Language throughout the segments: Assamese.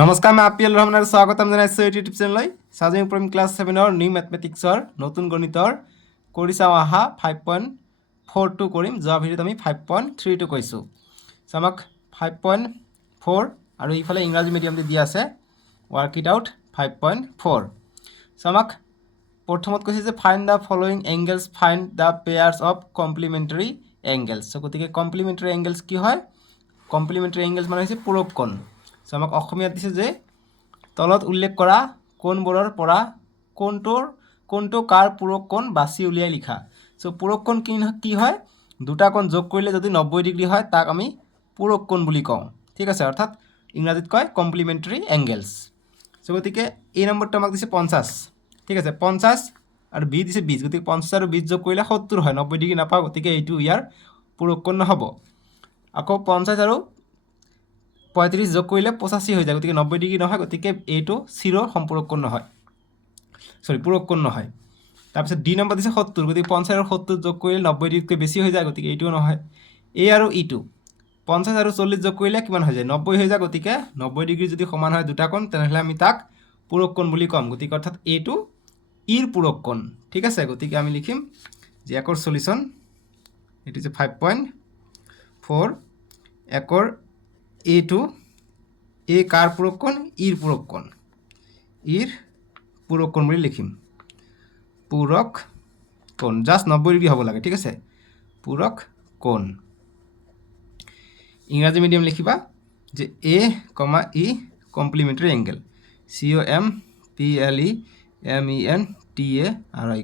নমস্কাৰ, মই আপিল ৰহমানৰ স্বাগতম জনাইছোঁ ইউটিউব চেনেললৈ। চাৰ্জিং প্ৰগ্ৰেম ক্লাছ 7ৰ নিউ মেথমেটিক্সৰ নতুন গণিতৰ কৰি চাওঁ আহা 5.4টো কৰিম। যোৱা ভিডিঅ'ত আমি 5.3টো কৈছোঁ। চ' আমাক 5.4 আৰু ইফালে ইংৰাজী মিডিয়ামটো দিয়া আছে ৱৰ্ক ইট আউট 5.4। চ' আমাক প্ৰথমত কৈছে যে find the following angles, find the pairs of complementary angles. So' গতিকে কমপ্লিমেণ্টাৰী এংগেলছ কি হয়? কমপ্লিমেণ্টাৰী এংগেলছ মানে হৈছে পূৰক কোণ। চ' আমাক অসমীয়াত দিছে যে তলত উল্লেখ কৰা কোণবোৰৰ পৰা কোনটো কাৰ পূৰক কোণ বাছি উলিয়াই লিখা। চ' পূৰক কোণ কি হয়? দুটা কোণ যোগ কৰিলে যদি 90 ডিগ্ৰী হয় তাক আমি পূৰক কোণ বুলি কওঁ। ঠিক আছে, অৰ্থাৎ ইংৰাজীত কয় কমপ্লিমেণ্টাৰী এংগেলছ। চ' গতিকে এই নম্বৰটো আমাক দিছে 50। ঠিক আছে, 50 আৰু বি দিছে 20, গতিকে 50 আৰু 20 যোগ কৰিলে 70 হয়, 90 ডিগ্ৰী নাপাওঁ, গতিকে এইটো ইয়াৰ পূৰক কোণ নহ'ব। আকৌ 50 আৰু 35 যোগ কৰিলে 85 হৈ যায়, গতিকে 90 ডিগ্ৰী নহয়, গতিকে এইটো পূৰক কোণ নহয়। তাৰপিছত ডি নম্বৰ দিছে 70, গতিকে 50 আৰু 70 যোগ কৰিলে 90 ডিগ্ৰীতকৈ বেছি হৈ যায়, গতিকে এইটোও নহয়। এ আৰু ইটো 50 আৰু 40 যোগ কৰিলে কিমান হৈ যায়? 90 হৈ যায়, গতিকে 90 ডিগ্ৰী যদি সমান হয় দুটা কোণ, তেনেহ'লে আমি তাক পূৰক কোণ বুলি ক'ম। গতিকে অৰ্থাৎ এইটো ইৰ পূৰক কোণ। ঠিক আছে, গতিকে আমি লিখিম যে একৰ সলিউশ্যন এইটো হৈছে 5.4। একৰ এইটো এ কাৰ পূৰক কোণ? ইৰ পূৰক কোণ। ইৰ পূৰক কোণ বুলি লিখিম। পূৰক কোণ জাষ্ট 90 ডিগ্ৰী হ'ব লাগে। ঠিক আছে, পূৰক কোণ। ইংৰাজী মিডিয়াম লিখিবা যে A comma E complementary angle, COMPLEMENTARY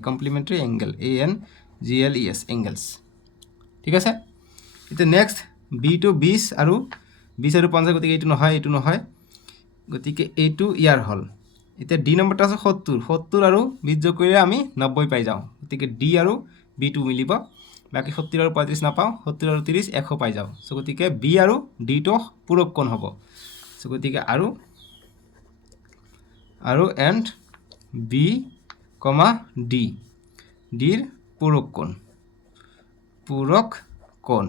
complementary angle, ANGLES angles. ঠিক আছে, এতিয়া নেক্সট বিটো 20 আৰু 50, গতিকে এইটো নহয়, এইটো নহয়, গতিকে এইটো ইয়াৰ হ'ল। এতিয়া ডি নম্বৰটো আছে 70 আৰু 20 যোগ কৰিলে আমি 90 পাই যাওঁ, গতিকে ডি আৰু বিটো মিলিব। বাকী 70 আৰু 35 নাপাওঁ, 70 আৰু 30 100 পাই যাওঁ। চ' গতিকে বি আৰু ডিটো পূৰক কোণ হ'ব। চ' গতিকে আৰু এণ্ড বি কমা ডি, ডিৰ পূৰক কোণ।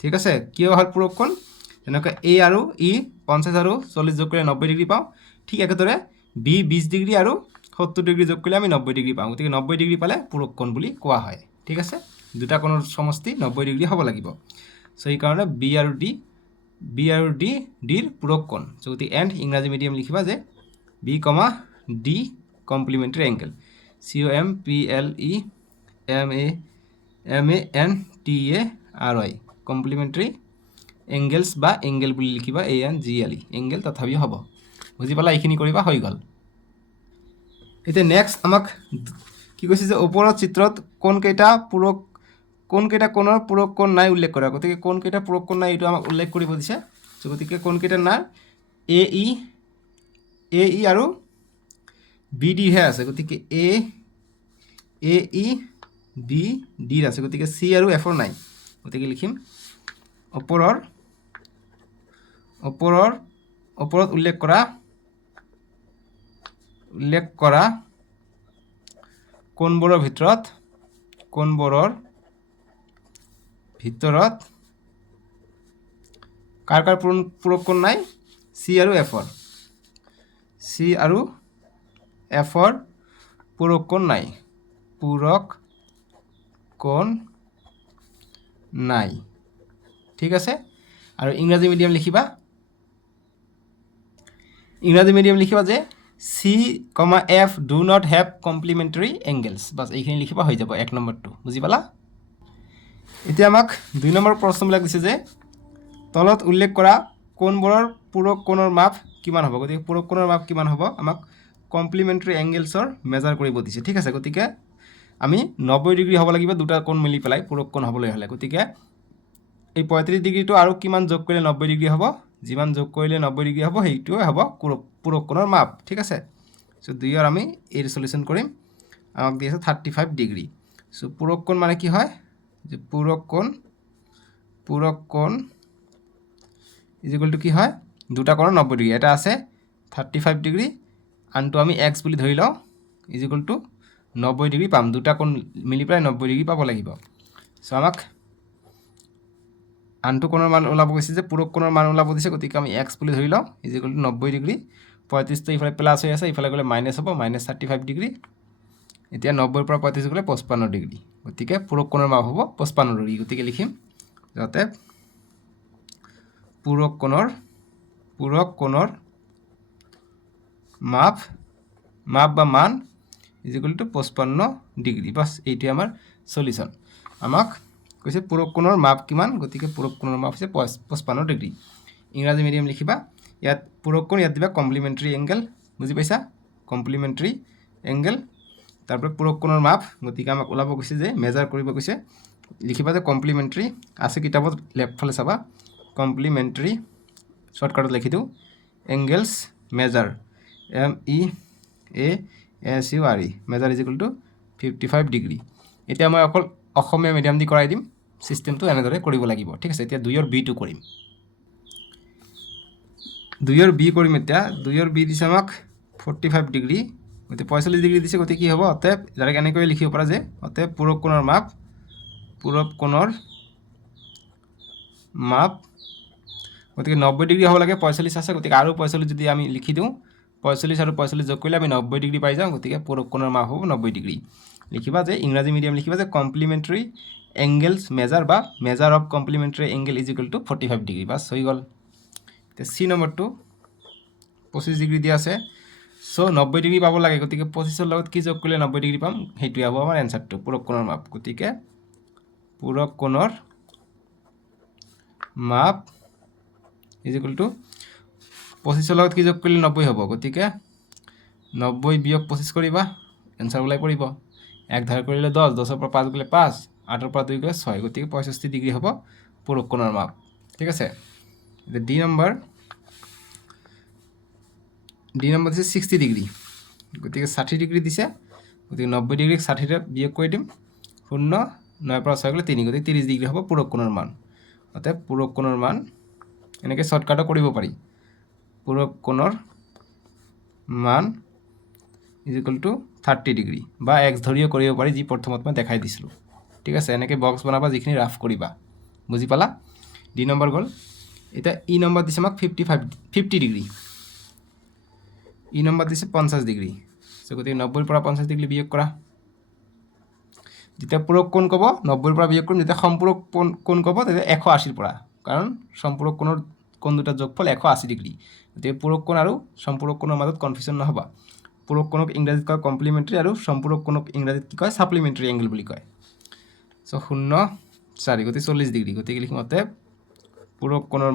ঠিক আছে, কিয় হ'ল পূৰক কোণ? তেনেকৈ এ আৰু ই 50 আৰু 40 যোগ কৰিলে 90 ডিগ্ৰী পাওঁ। ঠিক একেদৰে বি 20 ডিগ্ৰী আৰু 70 ডিগ্ৰী যোগ কৰিলে আমি 90 ডিগ্ৰী পাওঁ, গতিকে 90 ডিগ্ৰী পালে পূৰক কোণ বুলি কোৱা হয়। ঠিক আছে, দুটা কোণৰ সমষ্টি 90 ডিগ্ৰী হ'ব লাগিব। চ' সেইকাৰণে বি আৰু ডিৰ পূৰক কোণ। চ' গতিকে এণ্ড ইংৰাজী মিডিয়াম লিখিবা যে B comma D complementary angle, COMPLEMENTARY complementary angles বা এংগেল বুলি লিখিবা, ANGLE এংগেল তথাপিও হ'ব। বুজি পালা? এইখিনি কৰিবা, হৈ গ'ল। এতিয়া নেক্সট আমাক কি কৈছে যে ওপৰৰ চিত্ৰত কোনকেইটা কোণৰ পূৰক কোণ নাই উল্লেখ কৰা। গতিকে কোনকেইটা পূৰক কোণ নাই এইটো আমাক উল্লেখ কৰিব দিছে। চ' গতিকে কোনকেইটা নাই? এ ই আৰু বি ডিৰহে আছে, গতিকে এ ই বি ডিৰ আছে, গতিকে চি আৰু এফৰ নাই। গতিকে লিখিম ওপৰত উল্লেখ কৰা কোণবোৰৰ ভিতৰত কাৰ পূৰক কোণ নাই? চি আৰু এফৰ পূৰক কোণ নাই। ঠিক আছে, আৰু ইংৰাজী মিডিয়াম লিখিবা যে C comma F do not have complementary angles. Bus এইখিনি লিখিবা, হৈ যাব 1 নম্বৰটো। বুজি পালা? এতিয়া আমাক 2 নম্বৰ প্ৰশ্নবিলাক দিছে যে তলত উল্লেখ কৰা কোণবোৰৰ পূৰক কোণৰ মাপ কিমান হ'ব। গতিকে পূৰক কোণৰ মাপ কিমান হ'ব? আমাক কমপ্লিমেণ্টাৰী এংগেলছৰ মেজাৰ কৰিব দিছে। ঠিক আছে, গতিকে আমি 90 ডিগ্ৰী হ'ব লাগিব দুটা কোণ মিলি পেলাই পূৰক কোণ হ'বলৈ হ'লে। গতিকে এই 35 ডিগ্ৰীটো আৰু কিমান যোগ কৰিলে 90 ডিগ্ৰী হ'ব? যিমান যোগ কৰিলে 90 ডিগ্ৰী হ'ব সেইটোৱে হ'ব পূৰক কোণৰ মাপ। ঠিক আছে, চ' 2 আমি এই সলিউশ্যন কৰিম। আমাক দি আছে 35 ডিগ্ৰী। চ' পূৰক কোণ মানে কি হয়? যে পূৰক কোণ ইজিকুৱেল টু কি হয়? দুটা কোণৰ 90 ডিগ্ৰী। এটা আছে 35 ডিগ্ৰী, আনটো আমি এক্স বুলি ধৰি লওঁ, ইজিকুৱেল টু 90 ডিগ্ৰী পাম। দুটা কোণ মিলি পেলাই 90 ডিগ্ৰী পাব লাগিব। চ' আমাক আনটো কোণৰ মান ওলাব গৈছে যে পূৰক কোণৰ মান ওলাব দিছে, গতিকে আমি এক্স বুলি ধৰি লওঁ ইজ ইকুৱেল টু 90 ডিগ্ৰী। 35টো ইফালে প্লাছ হৈ আছে, ইফালে গ'লে মাইনাছ হ'ব, -35 ডিগ্ৰী। এতিয়া 90ৰ পৰা 35 গ'লে 55 ডিগ্ৰী, গতিকে পূৰক কোণৰ মাপ হ'ব 55 ডিগ্ৰী। গতিকে লিখিম যাতে পূৰক কোণৰ মাপ বা মান is equal to 55 degree. Bus এইটোৱে আমাৰ সলিউশ্যন। আমাক কৈছে পূৰক কোণৰ মাপ কিমান, গতিকে পূৰক কোণৰ মাপ হৈছে 55 ডিগ্ৰী। ইংৰাজী মিডিয়াম লিখিবা, ইয়াত পূৰক কোণ, ইয়াত দিবা কমপ্লিমেণ্টাৰী এংগেল, বুজি পাইছা, কমপ্লিমেণ্টাৰী এংগেল। তাৰপৰে পূৰক কোণৰ মাপ, গতিকে আমাক ওলাব কৈছে যে মেজাৰ কৰিব কৈছে, লিখিবা যে কমপ্লিমেণ্টাৰী আছে কিতাপত লেফ্ট ফালে চাবা, কমপ্লিমেণ্টাৰী শৰ্টকাটত লিখি দিওঁ angles measure MEASURE measure is equal to 55 degree. এতিয়া মই অকল অসমীয়া মিডিয়াম দি কৰাই দিম, চিষ্টেমটো এনেদৰে কৰিব লাগিব, ঠিক আছে। এতিয়া 2ৰ B2 কৰিম, 2ৰ B কৰিম। এতিয়া 2ৰ B দিছে আমাক 45 ডিগ্ৰী, গতিকে 45 ডিগ্ৰী দিছে, গতিকে কি হ'ব, অতএব ডাইৰেক্ট এনেকৈ লিখিব পৰা যে অতএব পূৰক কোণৰ মাপ, গতিকে 90 ডিগ্ৰী হ'ব লাগে, 45 আছে, গতিকে আৰু 45 যদি আমি লিখি দিওঁ, 45 আৰু 45 যোগ কৰিলে আমি 90 ডিগ্ৰী পাই যাওঁ, গতিকে পূৰক কোণৰ মাপ হ'ব 90 ডিগ্ৰী। লিখিবা যে ইংৰাজী মিডিয়াম লিখিবা যে কমপ্লিমেণ্টাৰী এংগেলছ মেজাৰ বা measure of complementary angle is equal to 45 degree, বাছ হৈ গ'ল। এতিয়া C নম্বৰটো 25 ডিগ্ৰী দিয়া আছে, চ' 90 ডিগ্ৰী পাব লাগে, গতিকে 25ৰ লগত কি যোগ কৰিলে 90 ডিগ্ৰী পাম, সেইটোৱে হ'ব আমাৰ এনচাৰটো, পূৰক কোণৰ মাপ। গতিকে পূৰক কোণৰ মাপ ইজ ইকুৱেল টু 25ৰ লগত কি যোগ কৰিলে 90 হ'ব, গতিকে 90 বিয়োগ 25 কৰিবা, এনচাৰ ওলাই পৰিব। 1 ধাৰ কৰিলে 10, 10ৰ পৰা 5 গ'লে 5, 8ৰ পৰা 2 গ'লে 6, গতিকে 65 ডিগ্ৰী হ'ব পূৰক কোণৰ মাপ, ঠিক আছে। এতিয়া ডি নম্বৰ দিছে 60 ডিগ্ৰী, গতিকে 60 ডিগ্ৰী দিছে, গতিকে 90 ডিগ্ৰীক 60ৰে বিয়োগ কৰি দিম, 0, 9ৰ পৰা 6 গ'লে 3, গতিকে 30 ডিগ্ৰী হ'ব পূৰক কোণৰ মান। অতএব পূৰক কোণৰ মান এনেকৈ শ্বৰ্টকাটো কৰিব পাৰি, পূৰক কোণৰ মান ইজ ইকুৱেল টু 30 ডিগ্ৰী, বা এক্স ধৰিও কৰিব পাৰি, যি প্ৰথমত মই দেখাই দিছিলোঁ, ঠিক আছে। এনেকৈ বক্স বনাবা, যিখিনি ৰাফ কৰিবা, বুজি পালা। ডি নম্বৰ গ'ল। এতিয়া ই নম্বৰ দিছে আমাক 50 ডিগ্ৰী, ই নম্বৰ দিছে 50 ডিগ্ৰী, চ' গতিকে 90ৰ পৰা 50 ডিগ্ৰী বিয়োগ কৰা। যেতিয়া পূৰক কোণ ক'ব 90ৰ পৰা বিয়োগ কৰিম, যেতিয়া সম্পূৰক কোণ ক'ব তেতিয়া 180ৰ পৰা, কাৰণ সম্পূৰক কোণ দুটা যোগফল 180 ডিগ্ৰী, গতিকে পূৰক কোণ আৰু সম্পূৰক কোণৰ মাজত কনফিউজন নহ'বা। পূৰক কোণক ইংৰাজীত কয় কমপ্লিমেণ্টাৰী, আৰু সম্পূৰক কোণক ইংৰাজীত কি কয়, ছাপ্লিমেণ্টাৰী এংগেল বুলি কয়। চ' 0, 4, গতিকে 40 ডিগ্ৰী, গতিকে লিখিম অতএব পূৰক কোণৰ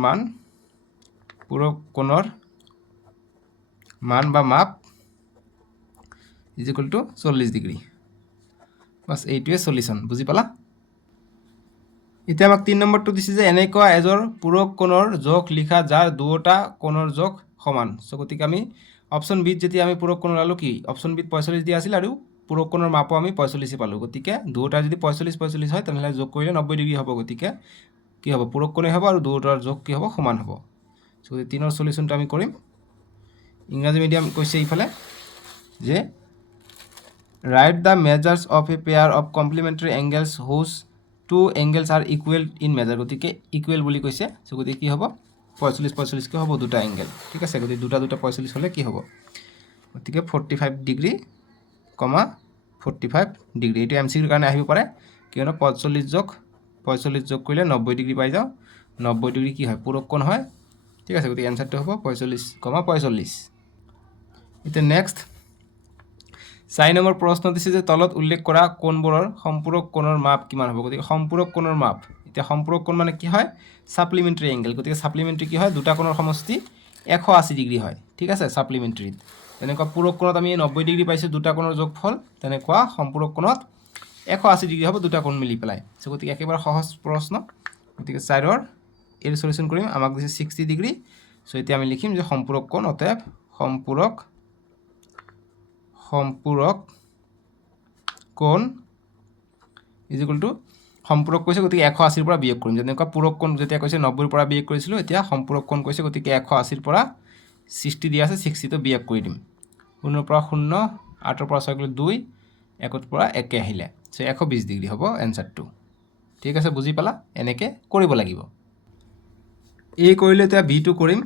মান বা মাপ is equal two 40 degree, bus এইটোৱে সলিউশ্যন, বুজি পালা। এতিয়া আমাক 3 নম্বৰটো দিছে যে এনেকুৱা এজৰ পূৰক কোণৰ জোখ লিখা যাৰ দুয়োটা কোণৰ জোখ সমান। চ' গতিকে আমি অপশ্যন বিত যেতিয়া আমি পূৰক কোণ ওলালোঁ, কি অপশ্যন বিত 45 দিয়া আছিল, আৰু পূৰক কোণৰ মাপো আমি 45 পালোঁ, গতিকে দুয়োটা যদি 45 হয় তেনেহ'লে যোগ কৰিলে 90 ডিগ্ৰী হ'ব, গতিকে কি হ'ব, পূৰক কোণেই হ'ব, আৰু দুয়োটাৰ যোগ কি হ'ব, সমান হ'ব। চ' গতিকে 3ৰ সলিউশ্যনটো আমি কৰিম। ইংৰাজী মিডিয়াম কৈছে এইফালে যে write the measures of a pair of complementary angles whose two angles are equal in measure, গতিকে ইকুৱেল বুলি কৈছে, চ' গতিকে কি হ'ব, 45 হ'ব দুটা এংগেল, ঠিক আছে। গতিকে দুটা 45 হ'লে কি হ'ব, গতিকে 45 ডিগ্ৰী, 45 ডিগ্ৰী, এইটো MCQৰ কাৰণে আহিব পাৰে, কিয়নো 45 যোগ কৰিলে 90 ডিগ্ৰী পাই যাওঁ, 90 ডিগ্ৰী কি হয়, পূৰক কোণ হয়, ঠিক আছে। গতিকে এনচাৰটো হ'ব 45, এতিয়া নেক্সট 4 নম্বৰ প্ৰশ্ন দিছে যে তলত উল্লেখ কৰা কোণবোৰৰ সম্পূৰক কোণৰ মাপ কিমান হ'ব, গতিকে সম্পূৰক কোণৰ মাপ, এতিয়া সম্পূৰক কোণ মানে কি হয়, ছাপ্লিমেণ্টাৰী এংগেল, গতিকে ছাপ্লিমেণ্টাৰী কি হয়, দুটা কোণৰ সমষ্টি 180 ডিগ্ৰী হয়, ঠিক আছে। ছাপ্লিমেণ্টাৰীত তেনেকুৱা পূৰক কোণত আমি 90 ডিগ্ৰী পাইছোঁ, দুটা কোণৰ যোগফল, তেনেকুৱা সম্পূৰক কোণত 180 ডিগ্ৰী হ'ব দুটা কোণ মিলি পেলাই। চ' গতিকে একেবাৰে সহজ প্ৰশ্ন, গতিকে 4ৰ এৰ সলিউশ্যন কৰিম, আমাক দিছে 60 ডিগ্ৰী, চ' এতিয়া আমি লিখিম যে সম্পূৰক কোণ, অতএব সম্পূৰক কোণ ইজ ইকুৱেল টু, সম্পূৰক কৈছে গতিকে 180ৰ পৰা বিয়োগ কৰিম, যেনেকুৱা পূৰক কোণ যেতিয়া কৈছে 90ৰ পৰা বিয়োগ কৰিছিলোঁ, এতিয়া সম্পূৰক কোণ কৈছে, গতিকে 180ৰ পৰা 60 দিয়া আছে, 60টো বিয়োগ কৰি দিম, 0ৰ পৰা 0, 8ৰ পৰা 6 গ'লে 2, 1ৰ পৰা 1 আহিলে, চ' 120 ডিগ্ৰী হ'ব এনচাৰটো, ঠিক আছে, বুজি পালা, এনেকৈ কৰিব লাগিব। এ কৰিলে এতিয়া বিটো কৰিম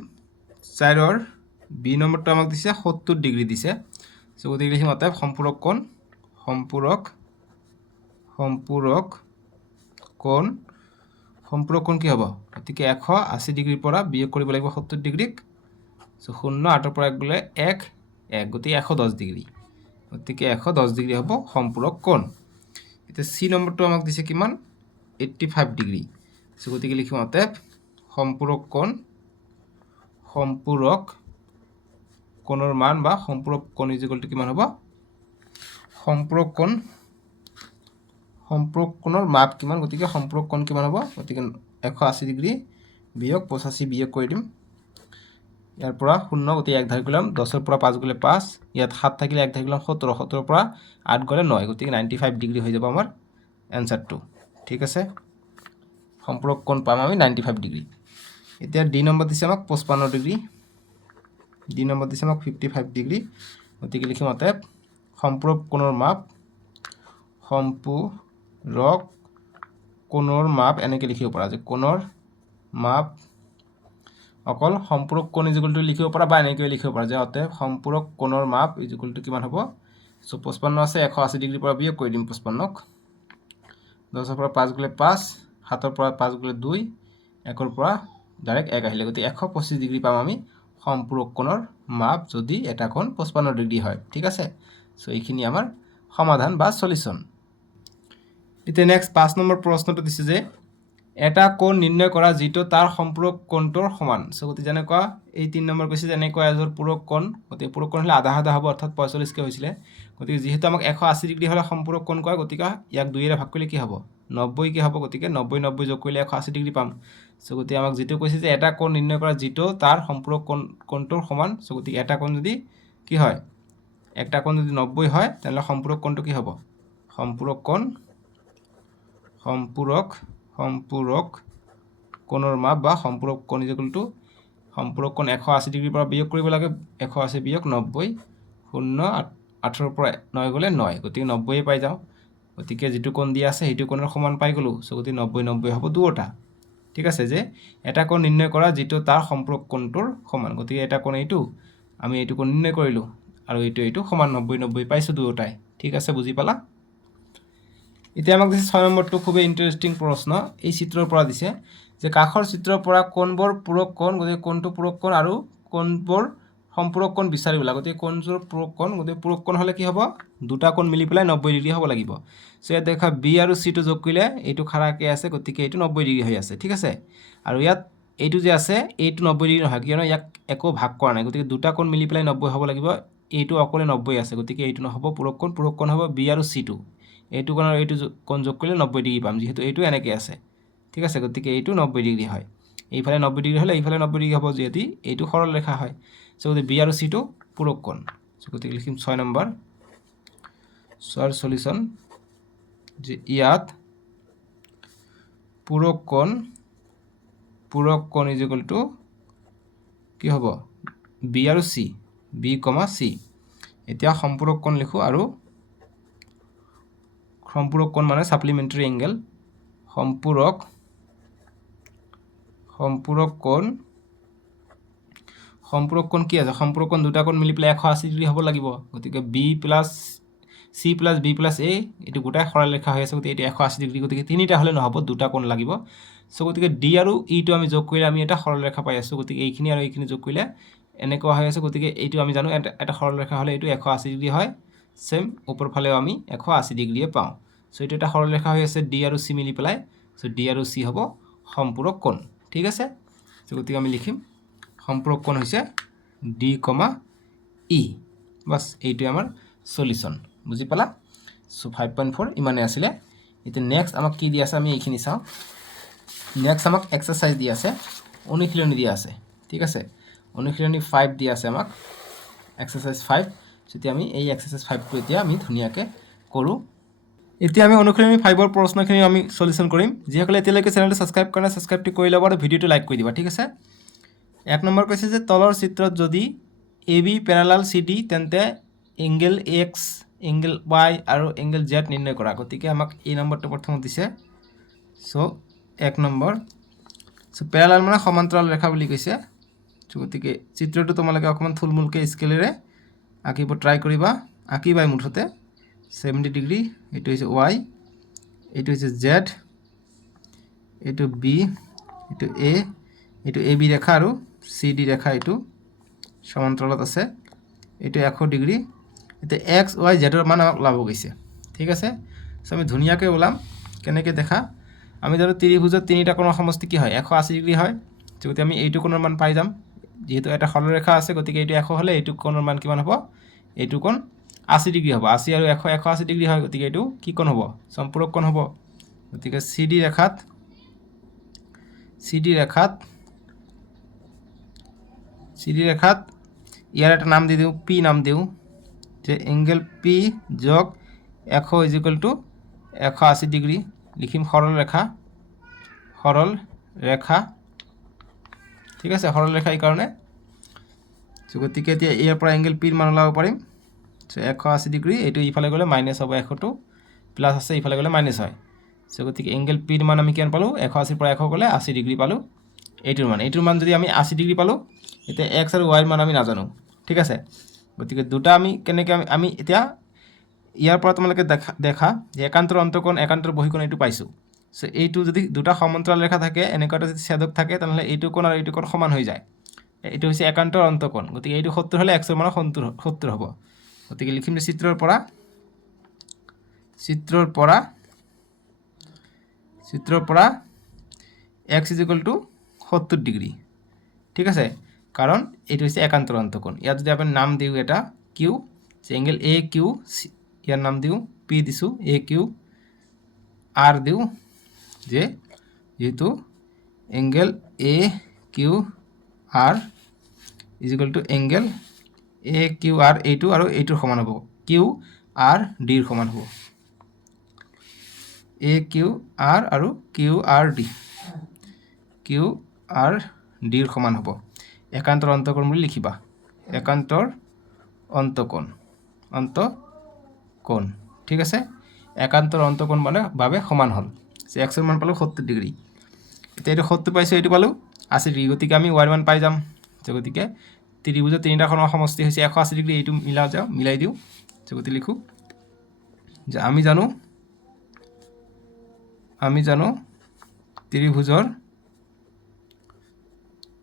4ৰ বি নম্বৰটো আমাক দিছে 70 ডিগ্ৰী দিছে সো গতিকে লিখিম অতএব সম্পূৰক কোণ সম্পূৰক কোণ কি হ'ব গতিকে 180 ডিগ্ৰীৰ পৰা বিয়োগ কৰিব লাগিব 70 ডিগ্ৰীক সো 0 8ৰ পৰা 1 গ'লে 1 গতিকে 110 ডিগ্ৰী গতিকে 110 ডিগ্ৰী হ'ব সম্পূৰক কোণ এতিয়া সি নম্বৰটো আমাক দিছে কিমান 85 ডিগ্ৰী সো গতিকে লিখিম অতএব সম্পূৰক কোণৰ মান বা সম্পূৰক কোণ ইকুয়াল টু কিমান হ'ব সম্পূৰক কোণৰ মাপ কিমান গতিকে সম্পূৰক কোণ কিমান হ'ব গতিকে 180 ডিগ্ৰী বিয়োগ 85 বিয়োগ কৰি দিম ইয়াৰ পৰা 0 গতিকে 1 ধাৰি কৰিলাম 10ৰ পৰা 5 গ'লে 5 ইয়াত 7 থাকিলে 1 ধাৰি কৰিলাম 17 17ৰ পৰা 8 গ'লে 9 গতিকে 95 ডিগ্ৰী হৈ যাব আমাৰ এনসাৰটো ঠিক আছে সম্পূৰক কোণ পাম আমি 95 ডিগ্ৰী এতিয়া ডি নম্বৰ দিছে আমাক 55 ডিগ্ৰী ডি নম্বৰ দিছে আমাক 55 ডিগ্ৰী গতিকে লিখিম অতএব সম্পূৰক কোণৰ মাপ এনেকৈ লিখিব পৰা যে কোণৰ মাপ অকল সম্পূৰক কোণ ইকুয়াল টু লিখিব পৰা বা এনেকৈ লিখিব পৰা যে অতএব সম্পূৰক কোণৰ মাপ ইকুয়াল টু কিমান হ'ব সো 55 আছে 180 ডিগ্ৰীৰ পৰা বিয়োগ কৰি দিম 55ক 10ৰ পৰা 5 গ'লে 5 7ৰ পৰা 5 গ'লে 2 1ৰ পৰা ডাইৰেক্ট 1 আহিলে গতিকে 125 ডিগ্ৰী পাম আমি সম্পূৰক কোণৰ মাপ যদি এটা কোণ 55 ডিগ্ৰী হয় ঠিক আছে সো এইখিনি আমাৰ সমাধান বা সলিউশন এতিয়া নেক্সট 5 নম্বৰ প্ৰশ্নটো দিছে যে এটা কোণ নিৰ্ণয় কৰা যিটো তাৰ সম্পূৰক কোণটোৰ সমান সো গতি যেনেকুৱা এই 3 নম্বৰ কৈছে যে এনেকুৱা এজৰ পূৰক কোণ গতি পূৰক কোণ হলে আধা আধা হ'ব অৰ্থাৎ 45 কে হৈছিলে গতি যেহেতু আমাক 180 ডিগ্ৰী হলে সম্পূৰক কোণ কয় গতিকে ইয়াক 2 এৰে ভাগ কৰিলে কি হ'ব 90 কি হ'ব গতিকে 90 90 যোগ কৰিলে 180 ডিগ্ৰী পাম সো গতি আমাক যেটো কৈছে যে এটা কোণ নিৰ্ণয় কৰা যিটো তাৰ সম্পূৰক কোণটোৰ সমান সো গতি এটা কোণ যদি কি হয় একটা কোণ যদি 90 হয় তাহলে সম্পূৰক কোণটো কি হ'ব সম্পূৰক কোণৰ মাপ বা সম্পূৰক কোণ ইকুয়াল টু সম্পূৰক কোণ 180 ডিগ্ৰীৰ পৰা বিয়োগ কৰিব লাগে 180 বিয়োগ 90 0 8ৰ পৰা 9 গ'লে 9 গতিকে 90 পাই যাওঁ গতিকে যেটো কোণ দিয়া আছে সেইটো কোণৰ সমান পাই গলো সো গতি 90 90 হ'ব দুটা ঠিক আছে যে এটা কোণ নিৰ্ণয় কৰা যেটো তাৰ সম্পূৰক কোণটোৰ সমান গতিকে এটা কোণ এইটো আমি এইটো কোণ নিৰ্ণয় কৰিলো আৰু এইটো সমান 90 90 পাইছো দুটাই ঠিক আছে বুজি পালা এতিয়া আমাক দিছে 6 নম্বৰটো খুব ইন্টাৰেস্টিং প্ৰশ্ন এই চিত্ৰৰ পৰা দিছে যে কাখৰ চিত্ৰৰ পৰা কোণবোৰ পূৰক কোণ গতি কোণটো পূৰক কোণ আৰু কোণবোৰ সম্পূৰক কোণ বিচাৰিব লাগে গতি কোণযোৰ পূৰক কোণ গতি পূৰক কোণ হলে কি হ'ব দুটা কোণ মিলি পেলাই 90 ডিগ্ৰী হ'ব লাগিব সো ইয়াত দেখা বি আৰু সি টো যোগ কৰিলে এইটো খাৰাকে আছে গতিকে এইটো 90 ডিগ্ৰী হৈ আছে ঠিক আছে আৰু ইয়াত এইটো যে আছে এইটো 90 ডিগ্ৰী নহয় কিয়নো ইয়াক একো ভাগ কৰা নাই গতিকে দুটা কোণ মিলি পেলাই 90 হ'ব লাগিব এইটো অকলে 90 আছে গতিকে এইটো নহব পূৰক কোণ হ'ব বি আৰু সি টো এইটো কোণ আৰু এইটো কোণ যোগ কৰিলে 90 ডিগ্ৰী পাম যেহেতু এইটো এনেকৈ আছে ঠিক আছে গতিকে এইটো 90 ডিগ্ৰী হয় এইফালে 90 ডিগ্ৰী হলে এইফালে 90 ডিগ্ৰী হ'ব যেহেতু এইটো সৰল ৰেখা হয় সো গতি বি আৰু সি টো পূৰক কোণ সো গতিকে লিখিম 6 নম্বৰ সৰ সলিউশন যে ইয়াত পূৰক কোণ ইকুয়াল টু কি হ'ব বি আৰু সি বি, সি এতিয়া সম্পূৰক কোণ লিখো আৰু সম্পূৰক কোণ মানে সাপ্লিমেন্টাৰি এঙ্গেল সম্পূৰক কোণ কি আছে সম্পূৰক কোণ দুটা কোণ মিলি পেলাই 180 ডিগ্ৰী হ'ব লাগিব গতিকে বি প্লাস সি প্লাস বি প্লাস এ এটো গোটাই সৰল ৰেখা হৈ আছে গতিকে এটা 180 ডিগ্ৰী গতিকে তিনিটা হলে নহব দুটা কোণ লাগিব সো গতিকে ডি আৰু ই টো আমি যোগ কৰিলে আমি এটা সৰল ৰেখা পাই আছো গতিকে এইখিনি আৰু এইখিনি যোগ কৰিলে এনেকুৱা হৈ আছে গতিকে এইটো আমি জানো এটা সৰল ৰেখা হলে এইটো 180 ডিগ্ৰী হয় সেম ওপৰ ফালেও আমি 180 ডিগ্ৰীয়ে পাওঁ সো এইটো এটা সৰল ৰেখা হৈ আছে ডি আৰু সি মিলি পেলাই সো ডি আৰু সি হ'ব সম্পূৰক কোণ ঠিক আছে সো গতিকে আমি লিখিম সম্পূৰক কোণ হৈছে ডি, ই বাস এইটো আমাৰ সলিউশন বুজি পালা সো 5.4 ইমানে আছিলে এতিয়া নেক্সট আমাক কি দিয়া আছে আমি এইখিনি চাও নেক্সট আমাক এক্সারসাইজ দিয়া আছে অনুশীলনী দিয়া আছে ঠিক আছে অনুশীলনী 5 দিয়া আছে আমাক এক্সারসাইজ 5 যদি আমি এই এক্সারসাইজ 5 টো এতিয়া আমি ধুনিয়াকে কৰো এতিয়া আমি অনুশীলনী 5 ৰ প্ৰশ্নখিনি আমি সলিউশন কৰিম যিসকলে এতিয়ালৈকে চেনেলটো সাবস্ক্ৰাইব কৰা নাই সাবস্ক্ৰাইবটো কৰি ল'ব আৰু ভিডিওটো লাইক কৰি দিবা ঠিক আছে এক নম্বৰ কৈছে যে তলৰ চিত্ৰত যদি AB প্যাৰালাল CD তেন্তে এঙ্গেল X এঙ্গেল Y আৰু এঙ্গেল Z নিৰ্ণয় কৰা গতিকে আমাক এই নম্বৰটো প্ৰথমত দিছে সো এক নম্বৰ সো প্যাৰালাল মানে সমান্তৰাল ৰেখা বুলি কৈছে সো গতিকে চিত্ৰটো তোমালোকে অকমান থুলমুলকে স্কেলেৰে আঁকিব ট্ৰাই কৰিবা আঁকিবাই মুঠতে 70 ডিগ্ৰী এটো হৈছে y এটো হৈছে z এটো b এটো a এটো ab ৰেখা আৰু cd ৰেখা এটো সমান্তৰালত আছে এটো 100 ডিগ্ৰী এতে x y z ৰ মান আমাক লাভ গৈছে ঠিক আছে সো আমি ধুনিয়াকৈ ওলাম কেনেকৈ দেখা আমি জানো ত্ৰিভুজৰ তিনিটা কোণৰ সমষ্টি কি হয় 180 ডিগ্ৰী হয় যদি আমি এইটো কোণৰ মান পাই যাম যেহেতু এটা সৰলৰেখা আছে গতিকে এইটো 100 হলে এইটো কোণৰ মান কিমান হ'ব এইটো কোণ 80 ডিগ্ৰী হ'ব 80 আৰু 100 180 ডিগ্ৰী হয় গতিকে এইটো কি কোণ হ'ব সম্পূৰক কোণ হ'ব গতিকে CD ৰেখাত ইয়াৰ এটা নাম দি দিও P নাম দিও যে এংগেল P যোগ 100 180 ডিগ্ৰী লিখিম সৰল ৰেখা ঠিক আছে সৰল ৰেখা এই কাৰণে গতিকে এতিয়া ইয়াৰ পৰা এংগেল P ৰ মান ওলাব পাৰিম সো 180 ডিগ্ৰী এইটো ইফালে গলে মাইনাস হ'ব 100 প্লাস আছে ইফালে গলে মাইনাস হয় সো গতিকে এংগেল P ৰ মান আমি কিমান পালো 180 পৰা 100 গলে 80 ডিগ্ৰী পালো এইটোৰ মান যদি আমি 80 ডিগ্ৰী পালো এতিয়া x আৰু y ৰ মান আমি নাজানো ঠিক আছে গতিকে দুটা আমি কেনেকৈ আমি এতিয়া ইয়াৰ পৰা তোমালোকে দেখা যে একান্তৰ অন্তকোণ একান্তৰ বহিকোণ এইটো পাইছো সো এইটো যদি দুটা সমান্তৰাল ৰেখা থাকে এনেকুৱাটা যদি ছেদক থাকে তাহলে এইটো কোণ আৰু এইটো কোণ সমান হৈ যায় এইটো হৈছে একান্তৰ অন্তকোণ গতিকে এইটো 70 হলে x ৰ মান 70 হ'ব গতিকে লিখিম যে চিত্ৰৰ পৰা x 70 ডিগ্ৰী ঠিক আছে কাৰণ এইটো হৈছে একান্তৰ অন্তকোণ ইয়াত যদি आपण নাম দিও এটা q এংগেল AQ ইয়াৰ নাম দিও P দিছো AQ R দিও যে যেহেতু এংগেল AQR এংগেল AQR এইটো আৰু এইটোৰ সমান হ'ব QRD ৰ সমান হ'ব AQR আৰু QRD ৰ সমান হ'ব একান্তৰ অন্তকোণ বুলি লিখিবা একান্তৰ অন্তকোণ ঠিক আছে একান্তৰ অন্তকোণ মানে বাবে সমান হল সে x ৰ মান পালো 70 ডিগ্ৰী এতিয়া এইটো 70 পাইছো এইটো পালো 80 ডিগ্ৰী গতিকে আমি y ৰ মান পাই যাম গতিকে ত্ৰিভুজৰ তিনিটা কোণৰ সমষ্টি হৈছে 180 ডিগ্ৰী এইটো মিলাই দিও গতিকে লিখো যে আমি জানো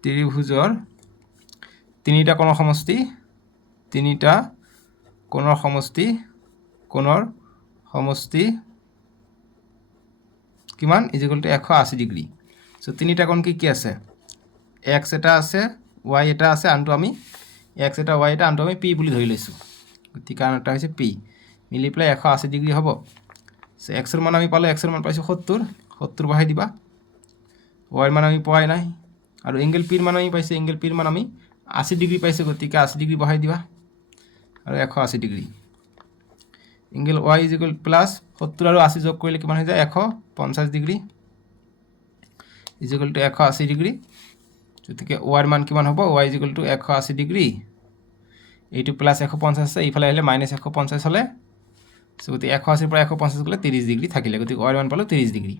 ত্ৰিভুজৰ তিনিটা কোণৰ সমষ্টি কিমান ইকুয়াল টু 180 ডিগ্ৰী সো তিনিটা কোণ কি আছে x এটা আছে y এটা আছে আনটো আমি x এটা y এটা আনটো আমি p বুলি ধৰি লৈছো গতিকে আনটা হৈছে p মিলি প্লাই 180 ডিগ্ৰী হ'ব সো x ৰ মান আমি পালো x ৰ মান পাইছো 70 বহাই দিবা y ৰ মান আমি পোৱাই নাই আৰু এংগেল P ৰ মান আমি পাইছো এংগেল P ৰ মান আমি 80 ডিগ্ৰী পাইছো গতিকে 80 ডিগ্ৰী বহাই দিবা আৰু 180 ডিগ্ৰী এংগেল y প্লাস 70 আৰু 80 যোগ কৰিলে কিমান হৈ যায় 150 ডিগ্ৰী ইকুয়াল টু 180 ডিগ্ৰী গতিকে y ৰ মান কিমান হ'ব y 180 ডিগ্ৰী এইটো প্লাস 150 আছে ইফালে আহিলে মাইনাস 150 হলে সো গতিকে 180 পৰা 150 গলে 30 ডিগ্ৰী থাকিলে গতিকে y ৰ মান পালো 30 ডিগ্ৰী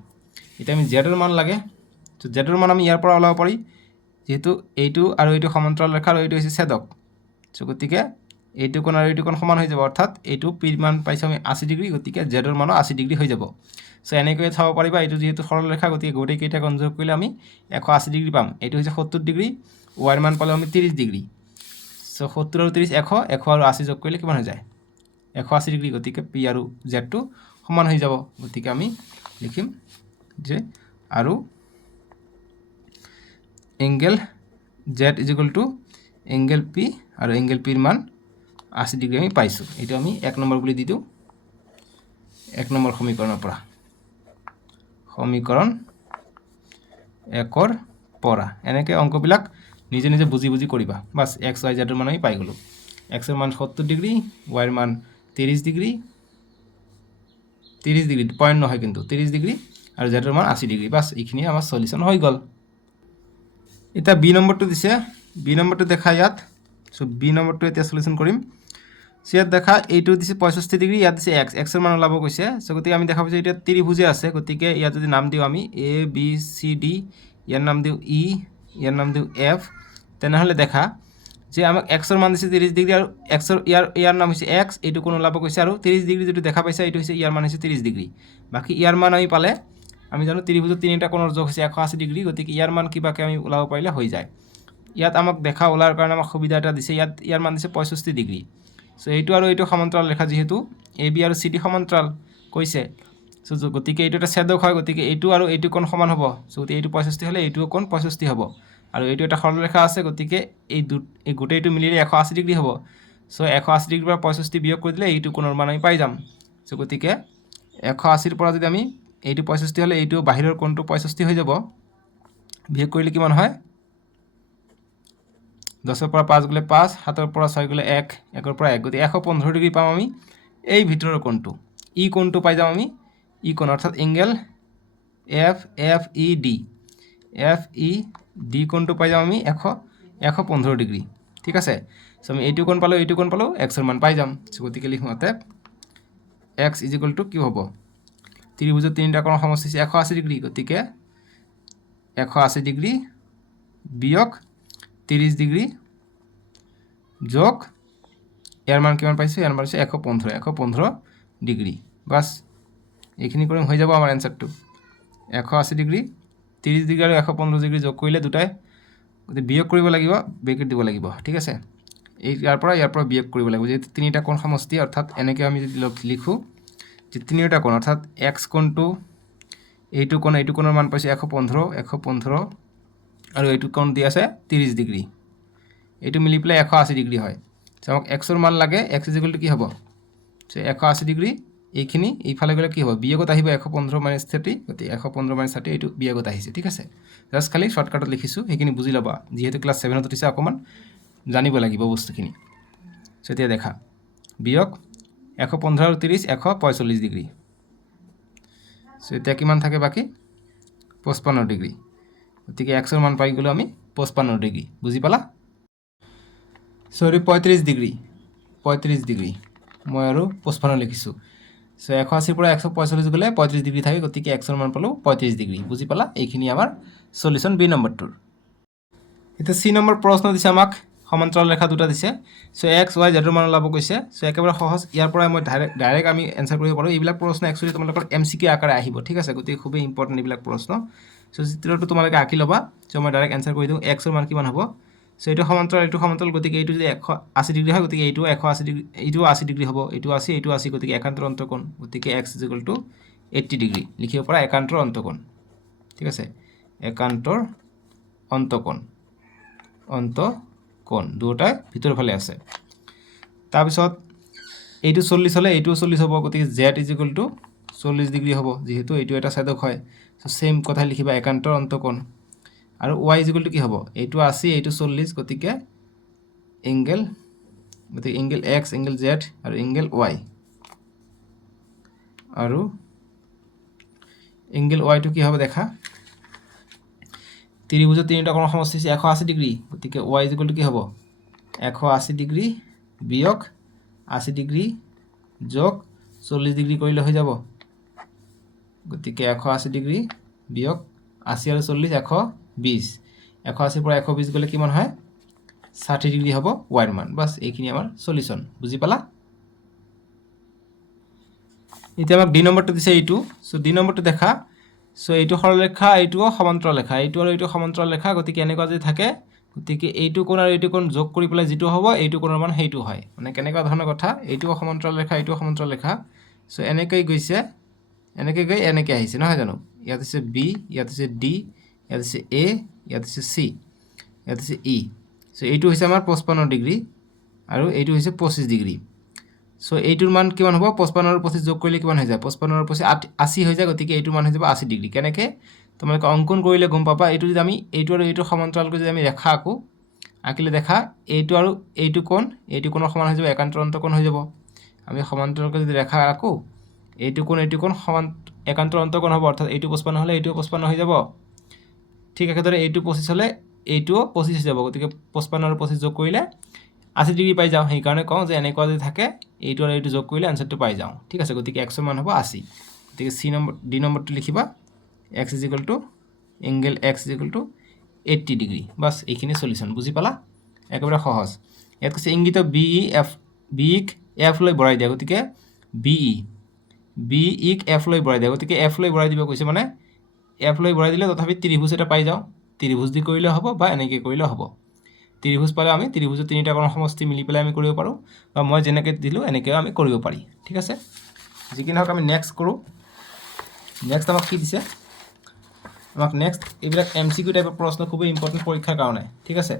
এটা আমি z ৰ মান লাগে তো z ৰ মান আমি ইয়াৰ পৰা ওলাব পাৰি যেহেতু এইটো আৰু এইটো সমান্তৰাল ৰেখা আৰু এইটো হৈছে ছেদক সো গতিকে এইটো কোণ আৰু এইটো কোণ সমান হৈ যাব অৰ্থাৎ এইটো p ৰ মান পাইছো আমি 80 ডিগ্ৰী গতিকে z ৰ মানো 80 ডিগ্ৰী হৈ যাব সো এনেকৈ চাব পাৰিবা এইটো যেহেতু সৰল ৰেখা গতিকে গোটেই কেইটা কোণ যোগ কৰিলে আমি 180 ডিগ্ৰী পাম এইটো হৈছে 70 ডিগ্ৰী y ৰ মান পালে আমি 30 ডিগ্ৰী সো 70 আৰু 30 100 আৰু 80 যোগ কৰিলে কিমান হৈ যায় 180 ডিগ্ৰী গতিকে p আৰু z টো সমান হৈ যাব গতিকে আমি লিখিম যে আৰু এংগেল z এংগেল p আৰু এংগেল p ৰ মান 80 ডিগ্ৰী আমি পাইছো এটা আমি 1 নম্বৰ বুলি দি দিও 1 নম্বৰ সমীকৰণৰ পৰা সমীকৰণ 1 ৰ পৰা এনেকৈ অংকবিলাক নিজে বুজি কৰিবা বাস x y z ৰ মান আমি পাই গলো x ৰ মান 70 ডিগ্ৰী y ৰ মান 30 ডিগ্ৰী পয়েন্ট নহয় কিন্তু 30 ডিগ্ৰী আৰু z ৰ মান 80 ডিগ্ৰী বাস এইখিনি আমাৰ সলিউশন হৈ গল এটা b নম্বৰটো দিছে b নম্বৰটো দেখা ইয়াত সো b নম্বৰটো এতিয়া সলিউশন কৰিম সো ইয়াত দেখা এইটো দিছে 65 ডিগ্ৰী ইয়াত দিছে x ৰ মান ওলাব কৈছে সো গতিকে আমি দেখা পাইছো এটা ত্ৰিভুজে আছে গতিকে ইয়াত যদি নাম দিও আমি a b c d ইয়াৰ নাম দিওঁ ই, ইয়াৰ নাম দিওঁ এফ। তেনেহ'লে দেখা যে আমাক এক্সৰ মান দিছে 30 ডিগ্ৰী আৰু এক্সৰ ইয়াৰ নাম হৈছে এক্স, এইটো কোণ ওলাব কৈছে আৰু 30 ডিগ্ৰী যিটো দেখা পাইছে এইটো হৈছে ইয়াৰ মান হৈছে 30 ডিগ্ৰী। বাকী ইয়াৰ মান আমি পালে আমি জানো ত্ৰিভুজৰ তিনিটা কোণৰ যোগ হৈছে 180 ডিগ্ৰী, গতিকে ইয়াৰ মান কিবাকৈ আমি ওলাব পাৰিলে হৈ যায়। ইয়াত আমাক দেখা ওলাৰ কাৰণে আমাক সুবিধা এটা দিছে, ইয়াৰ মান দিছে 65 ডিগ্ৰী। চ' এইটো আৰু এইটো সমান্তৰাল ৰেখা, যিহেতু এ বি আৰু চি ডি সমান্তৰাল কৈছে, চ' গতিকে এইটো এটা ছেদক হয়, গতিকে এইটো আৰু এইটো কোণ সমান হ'ব। চ' গতিকে এইটো 65 হ'লে এইটো কোণ 65 হ'ব, আৰু এইটো এটা সৰলৰেখা আছে, গতিকে এই গোটেইটো মিলিলে 180 ডিগ্ৰী হ'ব। চ' 180 ডিগ্ৰীৰ পৰা 65 বিয়োগ কৰি দিলে এইটো কোণৰ মান আমি পাই যাম। চ' গতিকে 180ৰ পৰা যদি আমি এইটো 65 হ'লে এইটো বাহিৰৰ কোণটো 65 হৈ যাব, বিয়োগ কৰিলে কিমান হয় 10ৰ পৰা 5 গ'লে 5, 7ৰ পৰা 6 গ'লে 1, 1ৰ পৰা 1, গতিকে 115 ডিগ্ৰী পাম আমি এই ভিতৰৰ কোণটো। ই কোণটো পাই যাম আমি, ই কোণ অৰ্থাৎ এংগেল এফ ই ডি কোণটো পাই যাম আমি 115 ডিগ্ৰী। ঠিক আছে, চ' আমি এইটো কোণ পালোঁ, এইটো কোণ পালোঁ, এক্সৰ মান পাই যাম। চ' গতিকে লিখোঁ অতএব এক্স ইজ ইকুৱেল টু কি হ'ব, ত্ৰিভুজৰ তিনিটা কোণৰ সমষ্টি হৈছে 180 ডিগ্ৰী, গতিকে 180 ডিগ্ৰী বিয়োগ 30 ডিগ্ৰী যোগ ইয়াৰ মান কিমান পাইছোঁ, ইয়াৰ মান হৈছে 115 ডিগ্ৰী। বাছ এইখিনি কৰিম হৈ যাব আমাৰ এনচাৰটো। 180 ডিগ্ৰী 30 ডিগ্ৰী আৰু 115 ডিগ্ৰী যোগ কৰিলে দুটাই গতিকে বিয়োগ কৰিব লাগিব, ব্ৰেকেট দিব লাগিব। ঠিক আছে, ইয়াৰ পৰা বিয়োগ কৰিব লাগিব, যিহেতু তিনিটা কোণ সমষ্টি, অৰ্থাৎ এনেকৈ আমি যদি লিখোঁ যে তিনিটা কোণ অৰ্থাৎ এক্স কোণটো এইটো কোণৰ মান পাইছোঁ 115 আৰু এইটো কোণ দি আছে 30 ডিগ্ৰী, এইটো মিলি পেলাই 180 ডিগ্ৰী হয়। আমাক এক্সৰ মান লাগে, এক্স ইজ ইকুৱেল টু কি হ'ব, 180 ডিগ্ৰী, এইখিনি এইফালে গ'লে কি হ'ব, বিয়োগত আহিব 115 মাইনাছ 30, গতিকে 115 মাইনাছ 30 এইটো বিয়োগত আহিছে। ঠিক আছে, জাষ্ট খালি শ্বৰ্টকাটত লিখিছোঁ, সেইখিনি বুজি ল'বা, যিহেতু ক্লাছ 7ত উঠিছে অকণমান জানিব লাগিব বস্তুখিনি। চ' এতিয়া দেখা বিয়োগ 115 আৰু 30 145 ডিগ্ৰী। চ' এতিয়া কিমান থাকে বাকী 55 ডিগ্ৰী, গতিকে এক্সৰ মান পাই গ'লোঁ আমি 55 ডিগ্ৰী। বুজি পালা? চৰি 35 ডিগ্ৰী মই আৰু 55 লিখিছোঁ। চ' 180ৰ পৰা 145 গ'লে 35 ডিগ্ৰী থাকে, গতিকে এক্সৰ মান পালোঁ 35 ডিগ্ৰী। বুজি পালা? এইখিনি আমাৰ চলিউশ্যন বি নম্বৰটোৰ। এতিয়া চি নম্বৰ প্ৰশ্ন দিছে আমাক, সমান্তৰাল ৰেখা দুটা দিছে। চ' এক্স ৱাই জেডৰ মান ওলাব কৈছে। চ' একেবাৰে সহজ, ইয়াৰ পৰাই মই ডাইৰেক্ট আমি এনচাৰ কৰিব পাৰোঁ। এইবিলাক প্ৰশ্ন একচুৱেলি তোমালোকৰ MCQ আকাৰে আহিব। ঠিক আছে, গতিকে খুবেই ইম্পৰ্টেণ্ট এইবিলাক প্ৰশ্ন। চ' চিত্ৰটো তোমালোকে আঁকি ল'বা। চ' মই ডাইৰেক্ট এনচাৰ কৰি দিওঁ, এক্সৰ মান কিমান হ'ব। চ' এইটো সমান্তৰাল, গতিকে এইটো যদি 180 ডিগ্ৰী হয়, গতিকে এইটো 180 ডিগ্ৰী, এইটো 80 ডিগ্ৰী হ'ব, এইটো 80, গতিকে একান্তৰ অন্তকোণ, গতিকে x is equal to 80 degree লিখিব পৰা একান্তৰ অন্তকোণ। ঠিক আছে, একান্তৰ অন্তকোণ দুয়োটাই ভিতৰৰ ফালে আছে। তাৰপিছত এইটো 40 হ'লে এইটোও 40 হ'ব, গতিকে Z is equal two 40 degree হ'ব, যিহেতু এইটো এটা ছেদক হয়। চ' ছেইম কথা লিখিবা, একান্তৰ অন্তকোণ। আৰু ৱাই ইজ ইকুৱেল টু কি হ'ব, এইটো 80, এইটো 40, গতিকে এংগেল এক্স, এংগেল জেড আৰু এংগেল ৱাই, আৰু এংগেল ৱাইটো কি হ'ব দেখা, ত্ৰিভুজৰ তিনিটা কোণৰ সমষ্টি হৈছে 180 ডিগ্ৰী, গতিকে ৱাই ইজ ইকুৱেল টু কি হ'ব, 180 ডিগ্ৰী বিয়োগ 80 ডিগ্ৰী যোগ 40 ডিগ্ৰী কৰিলে হৈ যাব। গতিকে 180 ডিগ্ৰী বিয়োগ 80 আৰু 40 120, 180ৰ পৰা 120 গ'লে কিমান হয়, 60 ডিগ্ৰী হ'ব ৱাইৰ মান। বাছ এইখিনি আমাৰ চলিউশ্যন। বুজি পালা? এতিয়া আমাক ডি নম্বৰটো দিছে এইটো। চ' ডি নম্বৰটো দেখা, চ' এইটো সৰলৰেখা, এইটোও সমান্তৰাল ৰেখা, এইটো আৰু এইটো সমান্তৰাল ৰেখা, গতিকে এনেকুৱা যদি থাকে, গতিকে এইটো কোণ আৰু এইটো কোণ যোগ কৰি পেলাই যিটো হ'ব, এইটো কোণৰ মান সেইটো হয়। মানে কেনেকুৱা ধৰণৰ কথা, এইটোও সমান্তৰাল ৰেখা, এইটোও সমান্তৰাল ৰেখা। চ' এনেকৈ গৈছে, এনেকৈ গৈ এনেকৈ আহিছে, নহয় জানো? ইয়াত হৈছে বি, ইয়াত হৈছে ডি, ইয়াত হৈছে এ, ইয়াত হৈছে চি, ইয়াত হৈছে ই। চ' এইটো হৈছে আমাৰ 55 ডিগ্ৰী আৰু এইটো হৈছে 25 ডিগ্ৰী। চ' এইটোৰ মান কিমান হ'ব, 55 আৰু 25 যোগ কৰিলে কিমান হৈ যায়, 55 আৰু 25 80 হৈ যায়, গতিকে এইটোৰ মান হৈ যাব 80 ডিগ্ৰী। কেনেকৈ তোমালোকে অংকন কৰিলে গম পাবা। এইটো যদি আমি এইটো আৰু এইটো সমান্তৰালকৈ যদি আমি ৰেখা আঁকিলে দেখা, এইটো আৰু এইটো কোণৰ সমান হৈ যাব, একান্তৰ অন্তকোণ হৈ যাব। আমি সমান্তৰালকৈ যদি ৰেখা আঁকো, এইটো কোণ একান্তৰ অন্তকোণ হ'ব, অৰ্থাৎ এইটো 55 হ'লে এইটোও 55 হৈ যাব। ঠিক একেদৰে এইটো 25 হ'লে এইটোও 25 হৈ যাব, গতিকে 55 আৰু 25 যোগ কৰিলে 80 ডিগ্ৰী পাই যাওঁ। সেইকাৰণে কওঁ যে এনেকুৱা যদি থাকে, এইটো আৰু এইটো যোগ কৰিলে এনচাৰটো পাই যাওঁ। ঠিক আছে, গতিকে এক্সৰ মান হ'ব 80। গতিকে ডি নম্বৰটো লিখিবা, x is equal to angle x is equal to 80 degree. বাছ এইখিনি সলিউশ্যন, বুজি পালা? একেবাৰে সহজ। ইয়াত কৈছে ইংগিত বি ই এফ, বি ইক এফ লৈ বঢ়াই দিয়া, গতিকে বি ইক এফ লৈ বঢ়াই দিয়া, গতিকে এফ লৈ বঢ়াই দিব কৈছে, মানে এফ লৈ বঢ়াই দিলে তথাপি ত্ৰিভুজ এটা পাই যাওঁ। ত্ৰিভুজ দি কৰিলে হ'ব বা এনেকৈ কৰিলে হ'ব। ত্ৰিভুজ পালে আমি ত্ৰিভুজৰ তিনিটা কোণৰ সমষ্টি মিলি পেলাই আমি কৰিব পাৰোঁ, বা মই যেনেকৈ দিলোঁ এনেকৈও আমি কৰিব পাৰি। ঠিক আছে, যি কি নহওক আমি নেক্সট কৰোঁ। নেক্সট আমাক কি দিছে? আমাক নেক্সট এইবিলাক MCQ টাইপৰ প্ৰশ্ন, খুবেই ইম্পৰ্টেণ্ট পৰীক্ষাৰ কাৰণে। ঠিক আছে,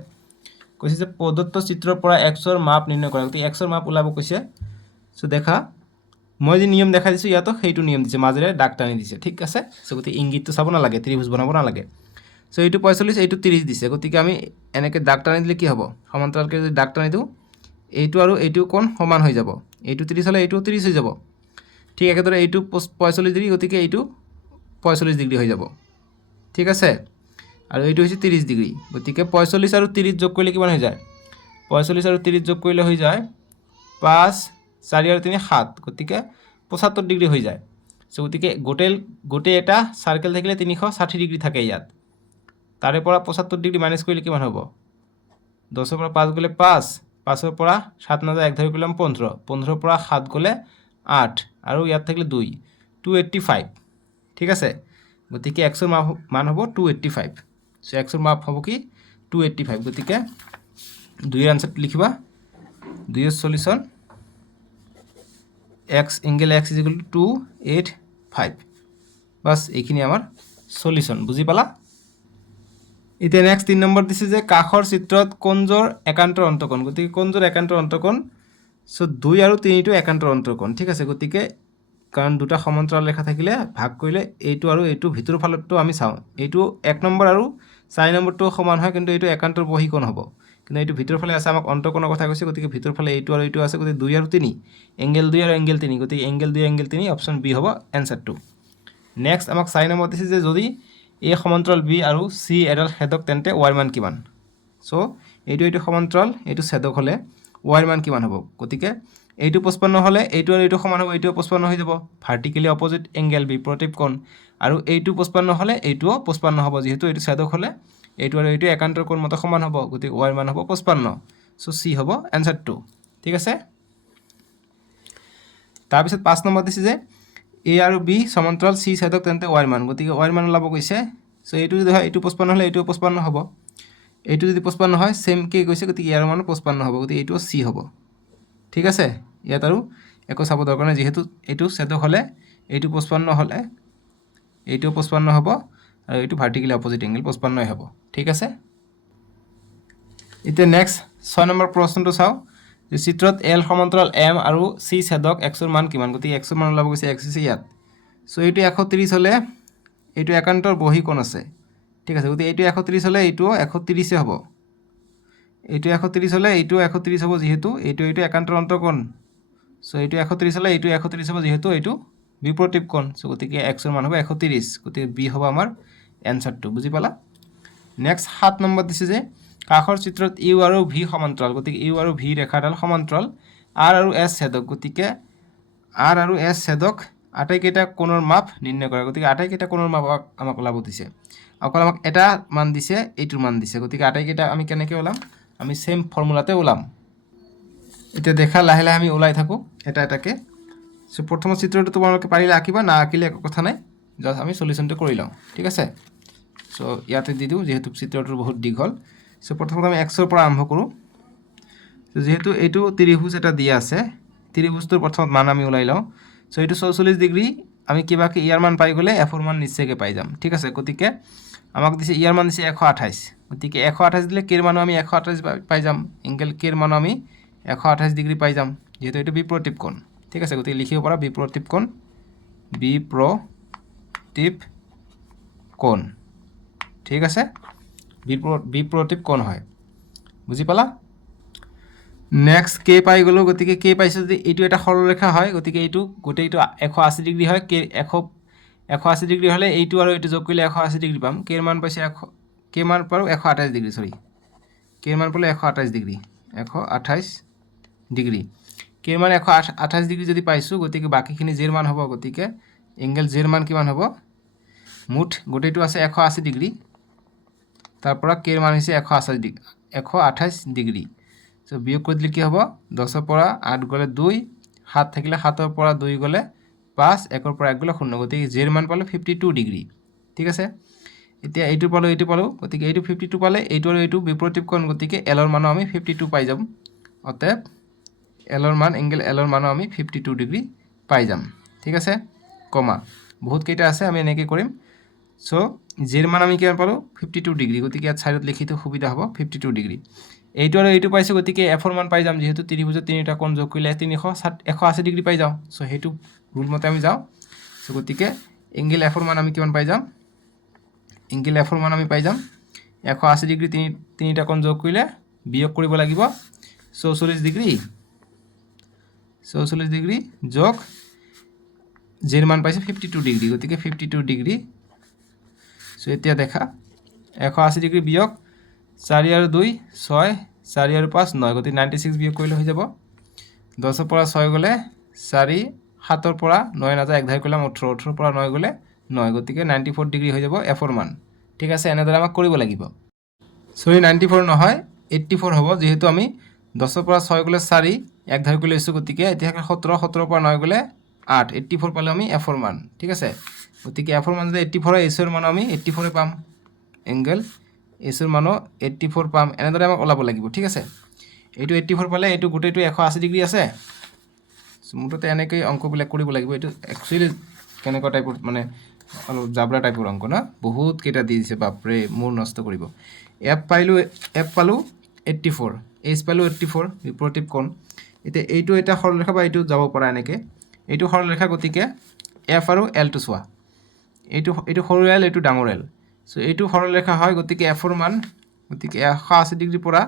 কৈছে যে প্ৰদত্ত চিত্ৰৰ পৰা এক্সৰ মাপ নিৰ্ণয় কৰা, গতিকে এক্সৰ মাপ ওলাব কৈছে। চ' দেখা, মই যি নিয়ম দেখাই দিছোঁ ইয়াতো সেইটো নিয়ম দিছে, মাজেৰে দাগ টানি দিছে। ঠিক আছে, চ' গতিকে ইংগিতটো চাব নালাগে, ত্ৰিভুজ বনাব নালাগে। চ' এইটো 45, এইটো 30 দিছে, গতিকে আমি এনেকৈ দাগ টানি দিলে কি হ'ব? সমান্তৰালকৈ যদি দাগ টানি দিওঁ, এইটো আৰু এইটো কোণ সমান হৈ যাব। এইটো 30 হ'লে এইটো 30 হৈ যাব। ঠিক একেদৰে এইটো 45 ডিগ্ৰী, গতিকে এইটো 45 ডিগ্ৰী হৈ যাব। ঠিক আছে, আৰু এইটো হৈছে 30 ডিগ্ৰী, গতিকে 45 আৰু 30 যোগ কৰিলে কিমান হৈ যায়? 45 আৰু 30 যোগ কৰিলে হৈ যায় 5, 4 আৰু 3 7, গতিকে 75 ডিগ্ৰী হৈ যায়। চ' গতিকে গোটেই এটা চাৰ্কেল থাকিলে 360 ডিগ্ৰী থাকে ইয়াত। তাৰে পৰা 75 ডিগ্ৰী মাইনাছ কৰিলে কিমান হ'ব? 10ৰ পৰা 5 গ'লে 5, 5ৰ পৰা 7 নাযায়, 1 ধৰি কৰিলাম 15, 15ৰ পৰা 7 গ'লে 8, আৰু ইয়াত থাকিলে 2, 285। ঠিক আছে, গতিকে এক্সৰ মান হ'ব 285। চ' এক্সৰ মাপ হ'ব কি? 285, গতিকে 2ৰ আনচাৰটো লিখিবা, 2ৰ solution x angle x is equal to 285। বাছ এইখিনি আমাৰ সলিউশ্যন, বুজি পালা? এতিয়া নেক্সট 3 নম্বৰ দিছে যে কাষৰ চিত্ৰত কোণযোৰ একান্তৰ অন্তকোণ, গতিকে কোণযোৰ একান্তৰ অন্তকোণ। চ' 2 আৰু 3টো একান্তৰ অন্তকোণ। ঠিক আছে, গতিকে কাৰণ দুটা সমান্তৰাল ৰেখা থাকিলে ভাগ কৰিলে এইটো আৰু এইটো ভিতৰৰ ফালতো আমি চাওঁ, এইটো 1 নম্বৰ আৰু 4 নম্বৰটো সমান হয়, কিন্তু এইটো একান্তৰ বহিকোণ হ'ব। কিন্তু এইটো ভিতৰৰ ফালে আছে, আমাক অন্তকোণৰ কথা কৈছে, গতিকে ভিতৰৰ ফালে এইটো আৰু এইটো আছে, গতিকে 2 আৰু 3, এংগেল 2 আৰু এংগেল 3, গতিকে এংগেল 2 এংগেল 3, অপশ্যন বি হ'ব এনচাৰটো। নেক্সট আমাক 4 নম্বৰ দিছে যে যদি এ সমান্তৰাল বি আৰু চি এডাল ছেদক তেন্তে ৱাইৰ মান কিমান? চ' এইটো সমান্তৰাল, এইটো ছেদক হ'লে ৱাইৰ মান কিমান হ'ব? গতিকে এইটো 55 হ'লে এইটো আৰু এইটো সমান হ'ব, এইটোও 55 হৈ যাব, ভাৰ্টিকেলি অপজিট এংগেল, বিপৰীত কোণ। আৰু এইটো 55 হ'লে এইটোও 55 হ'ব, যিহেতু এইটো ছেদক হ'লে এইটো আৰু এইটো একান্তৰ কোণ মতে সমান হ'ব, গতিকে ৱাইৰ মান হ'ব 55। চ' চি হ'ব এনচাৰটো। ঠিক আছে, তাৰপিছত 5 নম্বৰ দিছে যে এ আৰু বি সমান্তৰাল চি ছেদক তেন্তে ৱাইৰ মান, গতিকে ৱাইৰ মান ওলাব কৈছে। চ' এইটো যদি হয় এইটো 55 হ'লে এইটোও 55 হ'ব, এইটো যদি 55 হয় ছেমকৈ কৈছে, গতিকে ইয়াৰ মানো 55 হ'ব, গতিকে এইটোও চি হ'ব। ঠিক আছে, ইয়াত আৰু একো চাব দৰকাৰ নাই, যিহেতু এইটো ছেদক হ'লে এইটো 55 হ'লে এইটোও 55 হ'ব, আৰু এইটো ভাৰ্টিকেলি অপজিট এংগেল 55 হ'ব। ঠিক আছে, এতিয়া নেক্সট 6 নম্বৰ প্ৰশ্নটো চাওঁ যে চিত্ৰত এল সমান্তৰাল এম আৰু চি ছেদক এক্সৰ মান কিমান? গতিকে এক্সৰ মান ওলাব গৈছে, এক্স আছে ইয়াত। চ' এইটো 130 হ'লে এইটো একান্তৰ বহিকোণ আছে। ঠিক আছে, গতিকে এইটো 130 হ'লে এইটোও 130 হ'ব, এইটো 130 হ'লে এইটোও 130 হ'ব, যিহেতু এইটো একান্তৰ অন্তকোণ। চ' এইটো 130 হ'লে এইটো 130 হ'ব, যিহেতু এইটো বিপৰীত কোণ। চ' গতিকে এক্সৰ মান হ'ব 130, গতিকে বি হ'ব আমাৰ এনচাৰটো, বুজি পালা? নেক্সট 7 নম্বৰ দিছে যে কাষৰ চিত্ৰত ইউ আৰু ভি সমান্তৰাল, গতিকে ইউ আৰু ভি ৰেখাডাল সমান্তৰাল, আৰ আৰু এছ ছেদক, গতিকে আৰ আৰু এছ ছেদক আটাইকেইটা কোণৰ মাপ নিৰ্ণয় কৰা, গতিকে আটাইকেইটা কোণৰ মাপ আমাক ওলাব দিছে। অকল আমাক এটা মান দিছে, এইটোৰ মান দিছে, গতিকে আটাইকেইটা আমি কেনেকৈ ওলাম? আমি ছেম ফৰ্মুলাতে ওলাম। এতিয়া দেখা, লাহে লাহে আমি ওলাই থাকোঁ এটা এটাকৈ। চ' প্ৰথমৰ চিত্ৰটো তোমালোকে পাৰিলে আঁকিবা, না আঁকিলে একো কথা নাই, জাষ্ট আমি সলিউশ্যনটো কৰি লওঁ। ঠিক আছে, চ' ইয়াতে দি দিওঁ, যিহেতু চিত্ৰটো বহুত দীঘল। চ' প্ৰথমতে আমি এক্সৰ পৰা আৰম্ভ কৰোঁ। যিহেতু এইটো ত্ৰিভুজ এটা দিয়া আছে, ত্ৰিভুজটোৰ প্ৰথমত মান আমি ওলাই লওঁ। চ' এইটো 44 ডিগ্ৰী, আমি কিবাকৈ ইয়াৰ মান পাই গ'লে এফৰ মান নিশ্চয়কৈ পাই যাম। ঠিক আছে, গতিকে আমাক দিছে ইয়াৰ মান দিছে 128, গতিকে 128 দিলে কেৰ মানো আমি 128 পাই যাম, এংগেল কেৰ মানো আমি 128 ডিগ্ৰী পাই যাম, যিহেতু এইটো বিপৰীত কোণ। ঠিক আছে, গতিকে লিখিব পাৰা বিপৰীত কোণ, বিপৰীত কোণ। ঠিক আছে, বিপৰীত কোণ হয়, বুজি পালা? নেক্সট কে পাই গ'লোঁ, গতিকে কে পাইছোঁ যদি এইটো এটা সৰলৰেখা হয়, গতিকে এইটো গোটেইটো 180 ডিগ্ৰী হয়, কে 180 ডিগ্ৰী হ'লে এইটো আৰু এইটো যোগ কৰিলে 180 ডিগ্ৰী পাম। কেৰ মান পাইছে কে মান পালোঁ 128 ডিগ্ৰী, কেৰ মান পালোঁ 128 ডিগ্ৰী, 128 ডিগ্ৰী। কেৰ মান 128 ডিগ্ৰী যদি পাইছোঁ, গতিকে বাকীখিনি জেৰ মান হ'ব, গতিকে এংগেল জেৰ মান কিমান হ'ব? মুঠ গোটেইটো আছে 180 ডিগ্ৰী তাৰ পৰা কে ৰ মান হৈছে 128 ডিগ্ৰী সো বিয়োগ কৰি দিলে কি হ'ব 10 ৰ পৰা 8 গলে 2 7 থাকিলে 7 ৰ পৰা 2 গলে 5 1 ৰ পৰা 1 গলে 0 গতিকে j ৰ মান পালো 52 ডিগ্ৰী ঠিক আছে এতিয়া এইটো পালো গতিকে এইটো 52 পালে এইটো আৰু এইটো বিপৰীত কোণ গতিকে l ৰ মান আমি 52 পাই যাম অতএব l ৰ মান এংগল l ৰ মান আমি 52 ডিগ্ৰী পাই যাম ঠিক আছে কমা বহুত কেইটা আছে আমি এনেকৈ কৰিম সো j ৰ মান আমি কিমান পালো 52 ডিগ্ৰী গতিকে ইয়াত সাইডত লিখিতে সুবিধা হ'ব 52 ডিগ্ৰী এইটো আৰু এইটো পাইছো গতিকে f ৰ মান পাই যাম যেহেতু ত্ৰিভুজৰ তিনিটা কোণ যোগ কৰিলে 180 ডিগ্ৰী পাই যাওঁ সো হেতু ৰুল মতে আমি যাওঁ সো গতিকে এংগল f ৰ মান আমি কিমান পাই যাম এংগল f ৰ মান আমি পাই যাম 180 ডিগ্ৰী তিনিটা কোণ যোগ কৰিলে বিয়োগ কৰিব লাগিব 44 ডিগ্ৰী যোগ j ৰ মান পাইছে 52 ডিগ্ৰী গতিকে 52 ডিগ্ৰী সো এতিয়া দেখা 180 ডিগ্ৰী বিয়োগ 4 আৰু 2 6 4 আৰু 5 9 গতিকে 96 বিয়োগ কৰিলে হৈ যাব 10 ৰ পৰা 6 গলে 4 7 ৰ পৰা 9 নাযায় এক ধাই কৰিলাম 18 18 ৰ পৰা 9 গলে 9 গতিকে 94 ডিগ্ৰী হৈ যাব f ৰ মান ঠিক আছে এনেদৰে আমাক কৰিব লাগিব সৰি 94 নহয় 84 হ'ব যেহেতু আমি 10 ৰ পৰা 6 গলে 4 এক ধাই কৰি লৈছো গতিকে এতিয়া 17 17 ৰ পৰা 9 গলে 8 84 পালে আমি f ৰ মান ঠিক আছে গতিকে f ৰ মান যদি 84 হয় s ৰ মান আমি 84 পাম এংগল s ৰ মান 84 পাম এনেদৰে আমাক ওলাব লাগিব ঠিক আছে এইটো 84 পালে এইটো গোটেইটো 180 ডিগ্ৰী আছে মুঠতে এনেকৈ অংকবিলাক কৰিব লাগিব এইটো একচুয়ালি কেনেকুৱা টাইপৰ মানে অলপ জাবৰা টাইপৰ অংক না বহুত কেইটা দি দিছে বাপৰে মোৰ নষ্ট কৰিব f পালো 84 h পালো 84 বিপৰীত কোণ এতিয়া এইটো এটা সৰলৰেখা বা এইটো যাব পৰা এনেকৈ এইটো সৰলৰেখা গতিকে f আৰু l টো চোৱা এইটো সৰু l এইটো ডাঙৰ l সো এইটো সৰলৰেখা হয় গতিকে f ৰ মান গতিকে 180 ডিগ্ৰী পৰা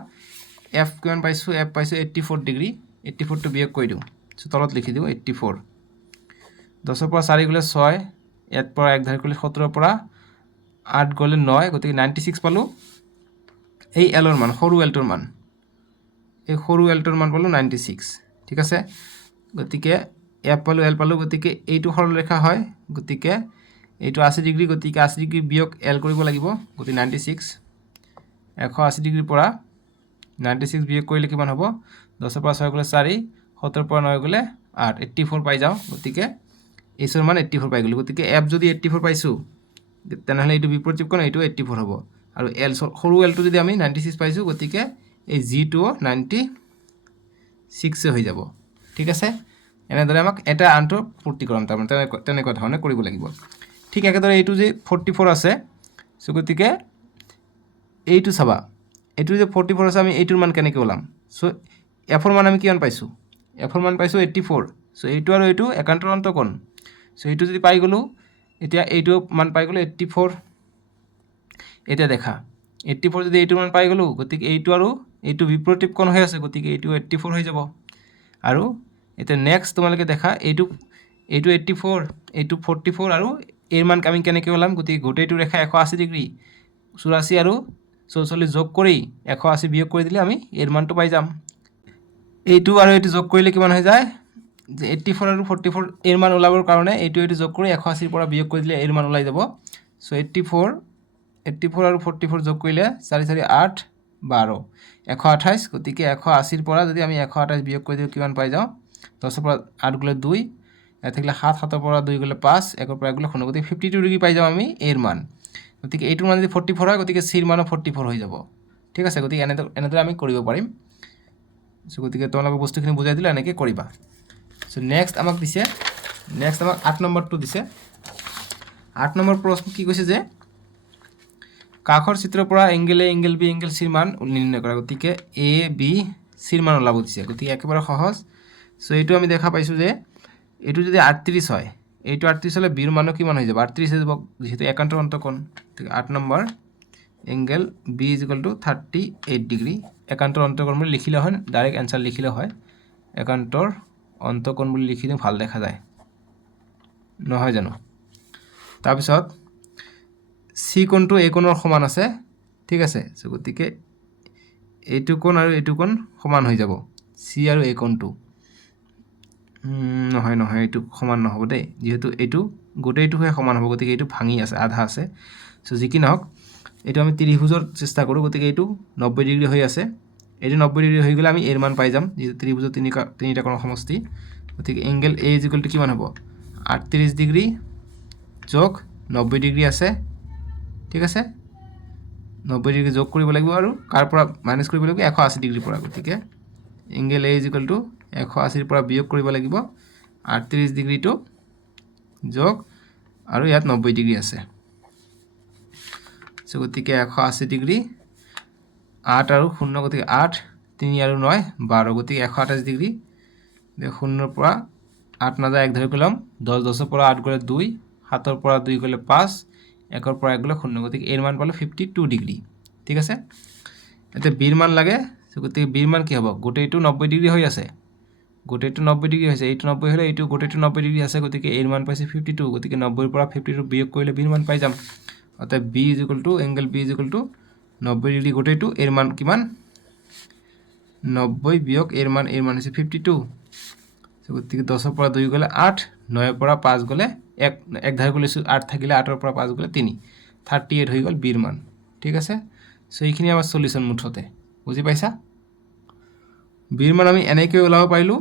f কিমান পাইছো f পাইছো 84 ডিগ্ৰী 84 টো বিয়োগ কৰি দিও সো তলত লিখি দিও 84 10 ৰ পৰা 4 গলে 6 ইয়াত পৰা এক ধাৰ কৰিলে 17 ৰ পৰা 8 গলে 9 গতিকে 96 পালো এই l ৰ মান সৰু l টোৰ মান এই সৰু l টোৰ মান পালো 96 ঠিক আছে গতিকে f পালো l পালো গতিকে এইটো সৰলৰেখা হয় গতিকে এইটো 80 ডিগ্ৰী গতিকে 80 ডিগ্ৰী বিয়োগ l কৰিব লাগিব গতিকে 96 180 ডিগ্ৰী পৰা 96 বিয়োগ কৰিলে কিমান হ'ব 10 ৰ পৰা 6 গলে 4 17 ৰ পৰা 9 গলে 8 84 পাই যাওঁ গতিকে s ৰ মান 84 পাই গলো গতিকে f যদি 84 পাইছো তেনেহলে এইটো বিপৰীত কোণ এইটো 84 হ'ব আৰু l সৰু l টো যদি আমি 96 পাইছো গতিকে এই g টো 96 হৈ যাব ঠিক আছে এনেদৰে আমাক এটা আনটো পূৰ্তি কৰাম তাৰ মানে তেনেকুৱা ধৰণে কৰিব লাগিব ঠিক একেদৰে এইটো যে 44 আছে সো গতিকে এইটো চাবা এইটো যে 44 আছে আমি এইটোৰ মান কেনেকৈ ওলাম সো f ৰ মান আমি কিমান পাইছো f ৰ মান পাইছো 84 সো এইটো আৰু এইটো একান্তৰ অন্তকোণ সো এইটো যদি পাই গলো এতিয়া এইটো মান পাই গলো 84 এটা দেখা 84 যদি এইটো মান পাই গলো গতিকে এইটো আৰু এইটো বিপৰীত কোণ হৈ আছে গতিকে এইটো 84 হৈ যাব আৰু এটা নেক্সট তোমালোকে দেখা এইটো 84 এইটো 44 আৰু এৰ মান আমি কেনেকৈ ওলাম গতিকে গোটেইটো ৰেখা 180 ডিগ্ৰী 84 আৰু 44 যোগ কৰি 180 বিয়োগ কৰি দিলে আমি এৰ মানটো পাই যাম এইটো আৰু এইটো যোগ কৰিলে কিমান হৈ যায় যে 84 আৰু 44 এৰ মান ওলাবৰ কাৰণে এইটো যোগ কৰি 180 ৰ পৰা বিয়োগ কৰি দিলে এৰ মান ওলাই যাব সো 84 আৰু 44 যোগ কৰিলে 4 4 8 12 128 গতিকে 180 ৰ পৰা যদি আমি 128 বিয়োগ কৰি দিও কিমান পাই যাওঁ 10 ৰ পৰা 8 গলে 2 ইয়াত থাকিলে 7 7 ৰ পৰা 2 গলে 5 1 ৰ পৰা 1 গলে 0 গতিকে 52 ডিগ্ৰী পাই যাওঁ আমি এৰ মান গতিকে এইটোৰ মান যদি 44 হয় গতিকে c ৰ মানো 44 হৈ যাব ঠিক আছে গতিকে এনেদৰে আমি কৰিব পাৰিম সো গতিকে তোমালোকক বস্তুখিনি বুজাই দিলে এনেকৈ কৰিবা সো নেক্সট আমাক দিছে নেক্সট আমাক 8 নম্বৰটো দিছে 8 নম্বৰ প্ৰশ্ন কি কৈছে যে কাষৰ চিত্ৰৰ পৰা angle A angle B angle C ৰ মান নিৰ্ণয় কৰা গতিকে এ বি সি ৰ মান ওলাব দিছে গতিকে একেবাৰে সহজ সো এইটো আমি দেখা পাইছো যে এইটো যদি 38 হয় এইটো 38 হলে বি ৰ মানো কিমান হৈ যাব 38 হৈ যাব যেহেতু একান্তৰ অন্তকোণ ঠিক 8 নম্বৰ এংগল বি = 38 ডিগ্ৰী একান্তৰ অন্তকোণ বুলি লিখিলে হয় ডাইৰেক্ট आंसर লিখিলে হয় একান্তৰ অন্তকোণ বুলি লিখি দিও ভাল দেখা যায় নহয় জানো তাৰপিছত সি কোণটো এ কোণৰ সমান আছে ঠিক আছে সো গতিকে এইটো কোণ আৰু এইটো কোণ সমান হৈ যাব সি আৰু এ কোণটো নহয় এইটো সমান নহব দেই যেহেতু এইটো গোটেইটোহে সমান হ'ব গতিকে এইটো ভাঙি আছে আধা আছে সো যি কি নহওক এইটো আমি ত্ৰিভুজৰ চেষ্টা কৰোঁ গতিকে এইটো 90 ডিগ্ৰী হৈ আছে এইটো 90 ডিগ্ৰী হৈ গ'লে আমি এৰ মান পাই যাম যেহেতু ত্ৰিভুজৰ তিনিটা কোণৰ সমষ্টি গতিকে angle A is equal two কিমান হ'ব 38 ডিগ্ৰী যোগ 90 ডিগ্ৰী আছে ঠিক আছে 90 ডিগ্ৰী যোগ কৰিব লাগিব আৰু কাৰ পৰা মাইনাছ কৰিব লাগিব 180 ডিগ্ৰীৰ পৰা গতিকে angle A is equal to 180ৰ পৰা বিয়োগ কৰিব লাগিব 38 ডিগ্ৰীটো যোগ আৰু ইয়াত 90 ডিগ্ৰী আছে সো গতিকে 180 ডিগ্ৰী 8 আৰু 0 গতিকে 8 3 আৰু 9 12 গতিকে 128 ডিগ্ৰী 0ৰ পৰা 8 নাযায় 1 ধৰি পেলাম 10 10ৰ পৰা 8 গ'লে 2 7ৰ পৰা 2 গ'লে 5 1ৰ পৰা 1 গ'লে 0 গতিকে এৰ মান পালে 52 ডিগ্ৰী ঠিক আছে এতিয়া বিৰ মান লাগে গতিকে বিৰ মান কি হ'ব গোটেইটো 90 ডিগ্ৰী হৈ আছে গোটেইটো 90 ডিগ্ৰী হৈছে এইটো 90 হ'লে এইটো গোটেইটো 90 ডিগ্ৰী আছে গতিকে এৰ মান পাইছে 52 গতিকে 90ৰ পৰা 52 বিয়োগ কৰিলে বিৰ মান পাই যাম অৰ্থাৎ B is equal to angle B is equal to 90 degree গোটেইটো এৰ মান কিমান 90 বিয়োগ এৰ মান হৈছে 52 গতিকে 10ৰ পৰা 2 গ'লে 8 9ৰ পৰা 5 গ'লে 1 ধাৰ কৰিছোঁ 8 থাকিলে 8ৰ পৰা 5 গ'লে 3 38 হৈ গ'ল বিৰ মান ঠিক আছে সো এইখিনি আমাৰ সলিউশন মুঠতে বুজি পাইছা বিৰ মান আমি এনেকৈ ওলাব পাৰিলোঁ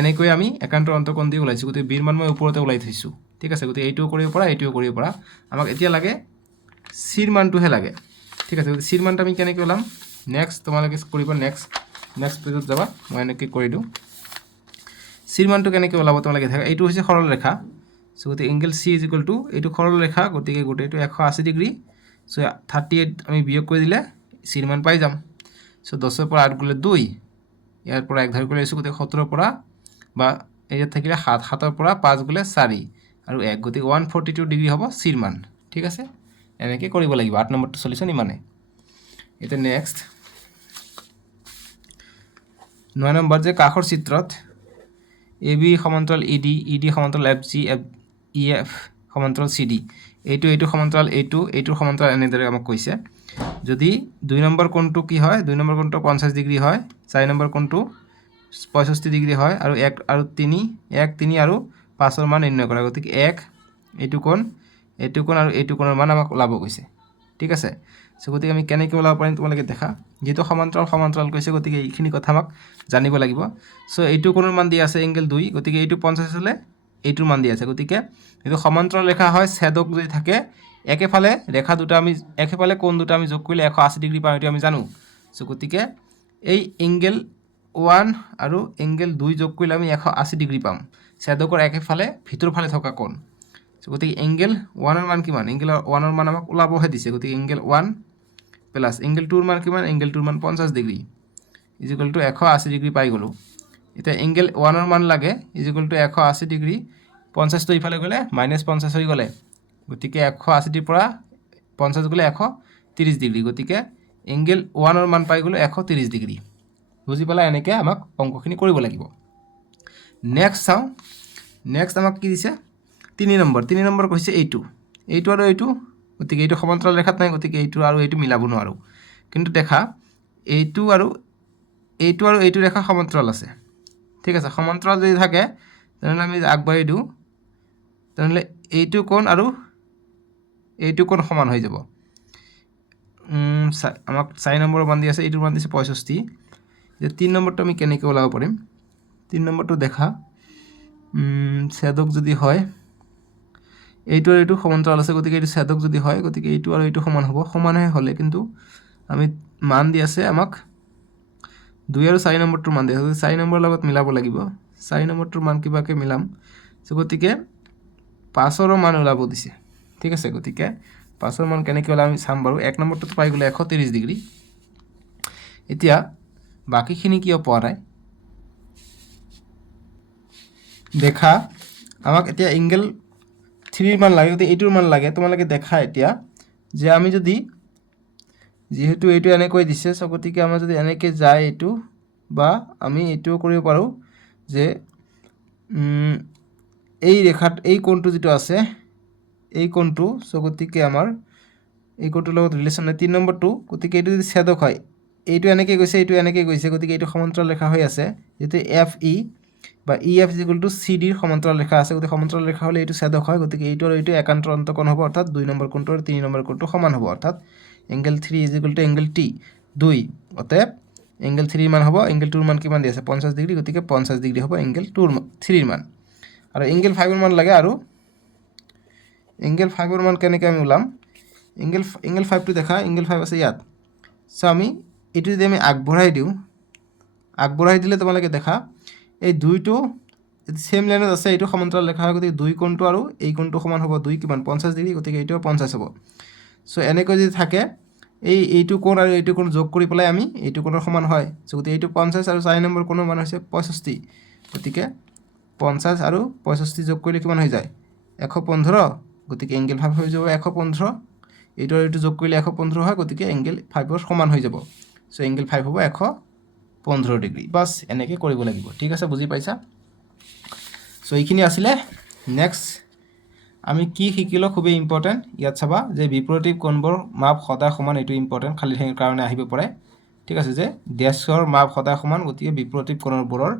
এনেকৈ আমি একান্তৰ অন্তকোণ দি ওলাইছোঁ গতিকে বিৰ মান মই ওপৰতে ওলাই থৈছোঁ ঠিক আছে গতিকে এইটোও কৰিব পৰা এইটোও কৰিব পৰা আমাক এতিয়া লাগে সিৰ মানটোহে লাগে ঠিক আছে গতিকে সিৰ মানটো আমি কেনেকৈ ওলাম নেক্সট তোমালোকে কৰিব নেক্সট পেজত যাবা মই এনেকৈ কৰি দিওঁ সিৰ মানটো কেনেকৈ ওলাব তোমালোকে দেখা এইটো হৈছে সৰল ৰেখা সো গতিকে angle C is equal to এইটো সৰল ৰেখা গতিকে গোটেইটো 180 ডিগ্ৰী সো 38 আমি বিয়োগ কৰি দিলে সিৰ মান পাই যাম সো 10ৰ পৰা 8 গ'লে 2 ইয়াৰ পৰা 1 ধাৰ কৰি লৈছোঁ গতিকে 17ৰ পৰা বা ইয়াত থাকিলে 7ৰ পৰা 5 গ'লে 4 আৰু 1 গতিকে 142 ডিগ্ৰী হ'ব সিৰ মান ঠিক আছে এনেকৈ কৰিব লাগিব 8 নম্বৰটো সলিউশন ইমানে এতিয়া নেক্সট 9 নম্বৰ যে কাষৰ চিত্ৰত AB সমান্তৰাল ED সমান্তৰাল FG EF সমান্তৰাল CD এইটো সমান্তৰাল এইটোৰ সমান্তৰাল এনেদৰে আমাক কৈছে যদি 2 নম্বৰ কোণটো কি হয় 2 নম্বৰ কোণটো 50 ডিগ্ৰী হয় 4 নম্বৰ কোণটো 65 ডিগ্ৰী হয় আৰু 1 আৰু 3 আৰু 5ৰ মান নিৰ্ণয় কৰা গতিকে 1 এইটো কোণ আৰু এইটো কোণৰ মান আমাক ওলাব কৈছে ঠিক আছে সো গতিকে আমি কেনেকৈ ওলাব পাৰিম তোমালোকে দেখা যেহেতু সমান্তৰাল কৈছে গতিকে এইখিনি কথা আমাক জানিব লাগিব সো এইটো কোণৰ মান দিয়া আছে এংগেল 2 গতিকে এইটো 50 হ'লে এইটোৰ মান দিয়া আছে গতিকে এইটো সমান্তৰাল ৰেখা হয় ছেদক যদি থাকে একেফালে ৰেখা দুটা আমি একেফালে কোণ দুটা আমি যোগ কৰিলে 180 ডিগ্ৰী পাম এইটো আমি জানো সো গতিকে এই এংগেল 1 আৰু এংগেল 2 যোগ কৰিলে আমি 180 ডিগ্ৰী পাম ছেদকৰ একেফালে ভিতৰ ফালে থকা কোণ সো গতিকে এংগেল 1 ৰ মান কিমান এংগেল 1 ৰ মান আমাক ওলাবহে দিছে গতিকে এংগেল 1 প্লাস এংগেল 2 ৰ মান কিমান এংগেল 2 ৰ মান 50 degree is equal two 180 degree পাই গ'লো এতিয়া এংগেল 1 ৰ মান লাগে ইজ ইকুৱেল টু 180 ডিগ্ৰী 50 টো ইফালে গ'লে -50 হৈ গ'লে গতিকে 180 ৰ পৰা 50 গ'লে 130 ডিগ্ৰী গতিকে এংগেল 1 ৰ মান পাই গ'লো 130 ডিগ্ৰী বুজি পালা এনেকৈ আমাক অংকখিনি কৰিব লাগিব নেক্সট চাওঁ নেক্সট আমাক কি দিছে 3 নম্বৰ কৈছে এইটো আৰু এইটো গতিকে এইটো সমান্তৰাল ৰেখাত নাই গতিকে এইটো আৰু এইটো মিলাব নোৱাৰো কিন্তু দেখা এইটো আৰু এইটো ৰেখা সমান্তৰাল আছে ঠিক আছে সমান্তৰাল যদি থাকে তেনেহ'লে আমি আগবাঢ়ি দিওঁ তেনেহ'লে এইটো কোণ আৰু এইটো কোণ সমান হৈ যাব আমাক 4 নম্বৰ মান দি আছে এইটোৰ মান দিছে 65 যে 3 নম্বৰটো আমি কেনেকৈ ওলাব পাৰিম 3 নম্বৰটো দেখা ছেদক যদি হয় এইটো আৰু এইটো সমান্তৰাল আছে গতিকে এইটো ছেদক যদি হয় গতিকে এইটো আৰু এইটো সমান হ'ব সমানহে হ'লে কিন্তু আমি মান দি আছে আমাক 2 আৰু 4 নম্বৰটোৰ মান দি আছে 4 নম্বৰৰ লগত মিলাব লাগিব 4 নম্বৰটোৰ মান কিবাকে মিলাম সো গতিকে 5ৰ মান ওলাব দিছে ঠিক আছে গতিকে 5ৰ মান কেনেকৈ ওলাম আমি চাম বাৰু 1 নম্বৰটো পাই গ'লে 130 ডিগ্ৰী এতিয়া বাকিখিনি কিয় পোৱা নাই দেখা আমাক এতিয়া এংগেল 3 ৰ মান লাগে গতিকে এইটোৰ মান লাগে তোমালোকে দেখা এতিয়া যে আমি যদি যেহেতু এইটো এনেকৈ দিছে সো গতিকে আমাৰ যদি এনেকৈ যায় এইটো বা আমি এইটোও কৰিব পাৰোঁ যে এই ৰেখাত এই কোণটো যেটো আছে এই কোণটো সো গতিকে আমাৰ এই কোণটোৰ লগত ৰিলেশ্যন নাই 3 নম্বৰটো গতিকে এইটো যদি ছেদক হয় এইটো এনেকৈ গৈছে এইটো এনেকৈ গৈছে গতিকে এইটো সমান্তৰাল ৰেখা হৈ আছে যেটো FE বা EF = CD ৰ সমান্তৰাল ৰেখা আছে গতিকে সমান্তৰাল ৰেখা হ'লে এইটো ছেদক হয় গতিকে এইটো আৰু এইটো একান্তৰ অন্তকোণ হ'ব অৰ্থাৎ 2 নম্বৰ কোণটো আৰু 3 নম্বৰ কোণটো সমান হ'ব অৰ্থাৎ এংগল 3 = এংগল T 2 অতএব এংগল 3 ৰ মান হ'ব এংগল 2 ৰ মান কিমান দি আছে 50 ডিগ্ৰী গতিকে 50 ডিগ্ৰী হ'ব এংগল 3 ৰ মান আৰু এংগল 5 ৰ মান লাগে আৰু এংগল 5 ৰ মান কেনেকৈ আমি ওলাম এংগল 5 টো দেখা এংগল 5 আছে ইয়াত সো আমি এটো যদি আমি আগবঢ়াই দিলে তোমালোকে দেখা এই দুইটো সেম লাইনত আছে এইটো সমান্তৰাল ৰেখা হয় গতিকে দুই কোণটো আৰু এই কোণটো সমান হ'ব 2 কিমান 50 ডিগ্ৰী গতিকে এইটো 50 হ'ব সো এনেকৈ যদি থাকে এইটো কোণ আৰু এইটো কোণ যোগ কৰি পেলাই আমি এইটো কোণৰ সমান হয় সো গতিকে এইটো 50 আৰু 4 নম্বৰ কোণৰ মান হৈছে 65 গতিকে 50 আৰু 65 যোগ কৰিলে কিমান হৈ যায় 115 গতিকে এংগল 5 হৈ যাব 115 এইটো আৰু এইটো যোগ কৰিলে 115 হয় গতিকে এংগল 5 ৰ সমান হৈ যাব সো এংগল 5 হ'ব 115 ডিগ্ৰী বাস এনেকৈ কৰিব লাগিব ঠিক আছে বুজি পাইছা সো এইখিনি আছিলে নেক্সট আমি কি শিকিলো খুবই ইম্পৰ্টেন্ট ইয়াত চাবা যে বিপৰীত কোণবোৰ মাপ সদায় সমান এটো ইম্পৰ্টেন্ট খালি ঠেঙৰ কাৰণে আহিব পাৰে ঠিক আছে যে ড্যাশৰ মাপ সদায় সমান গতিকে বিপৰীত কোণবোৰৰ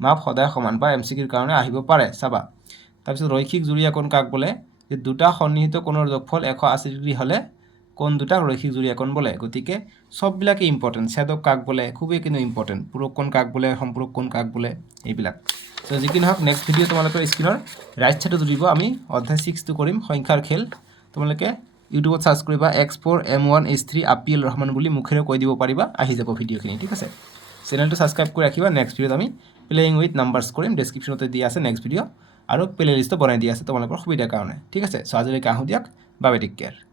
মাপ সদায় সমান বা এমসিকিউৰ কাৰণে আহিব পাৰে চাবা তাৰপিছত ৰৈখিক জুৰীয়া কোণ কাক বোলে যে দুটা সন্নিহিত কোণৰ যোগফল 180 ডিগ্ৰী হলে কোণ দুটাক ৰৈখিক জুৰীয়া কোণ বোলে গতিকে সববিলাকে ইম্পৰ্টেন্ট ছেদক কাক বোলে খুবই কিন্তু ইম্পৰ্টেন্ট পূৰক কোণ কাক বোলে সম্পূৰক কোণ কাক বোলে এইবিলাক সো যিকি নহওক নেক্সট ভিডিও তোমালোকৰ স্ক্ৰীনৰ ৰাইট সাইডত দিব আমি অধ্যায় 6 টো কৰিম সংখ্যাৰ খেল তোমালোকে ইউটিউবত সাৰ্চ কৰিবা x4 m1 h3 IPL Rahman বুলি মুখেৰে কৈ দিব পাৰিবা আহি যাব ভিডিওখিনি ঠিক আছে চেনেলটো সাবস্ক্ৰাইব কৰি ৰাখিবা নেক্সট ভিডিওত আমি প্লেইং উইথ নাম্বাৰছ কৰিম ডেসক্ৰিপচনতে দিয়া আছে নেক্সট ভিডিও আৰু প্লে লিষ্টটো বনাই দিয়া আছে তোমালোকৰ সুবিধাৰ কাৰণে ঠিক আছে সো আজিলৈকে আহো দিয়ক বাই বাই টেক কেয়াৰ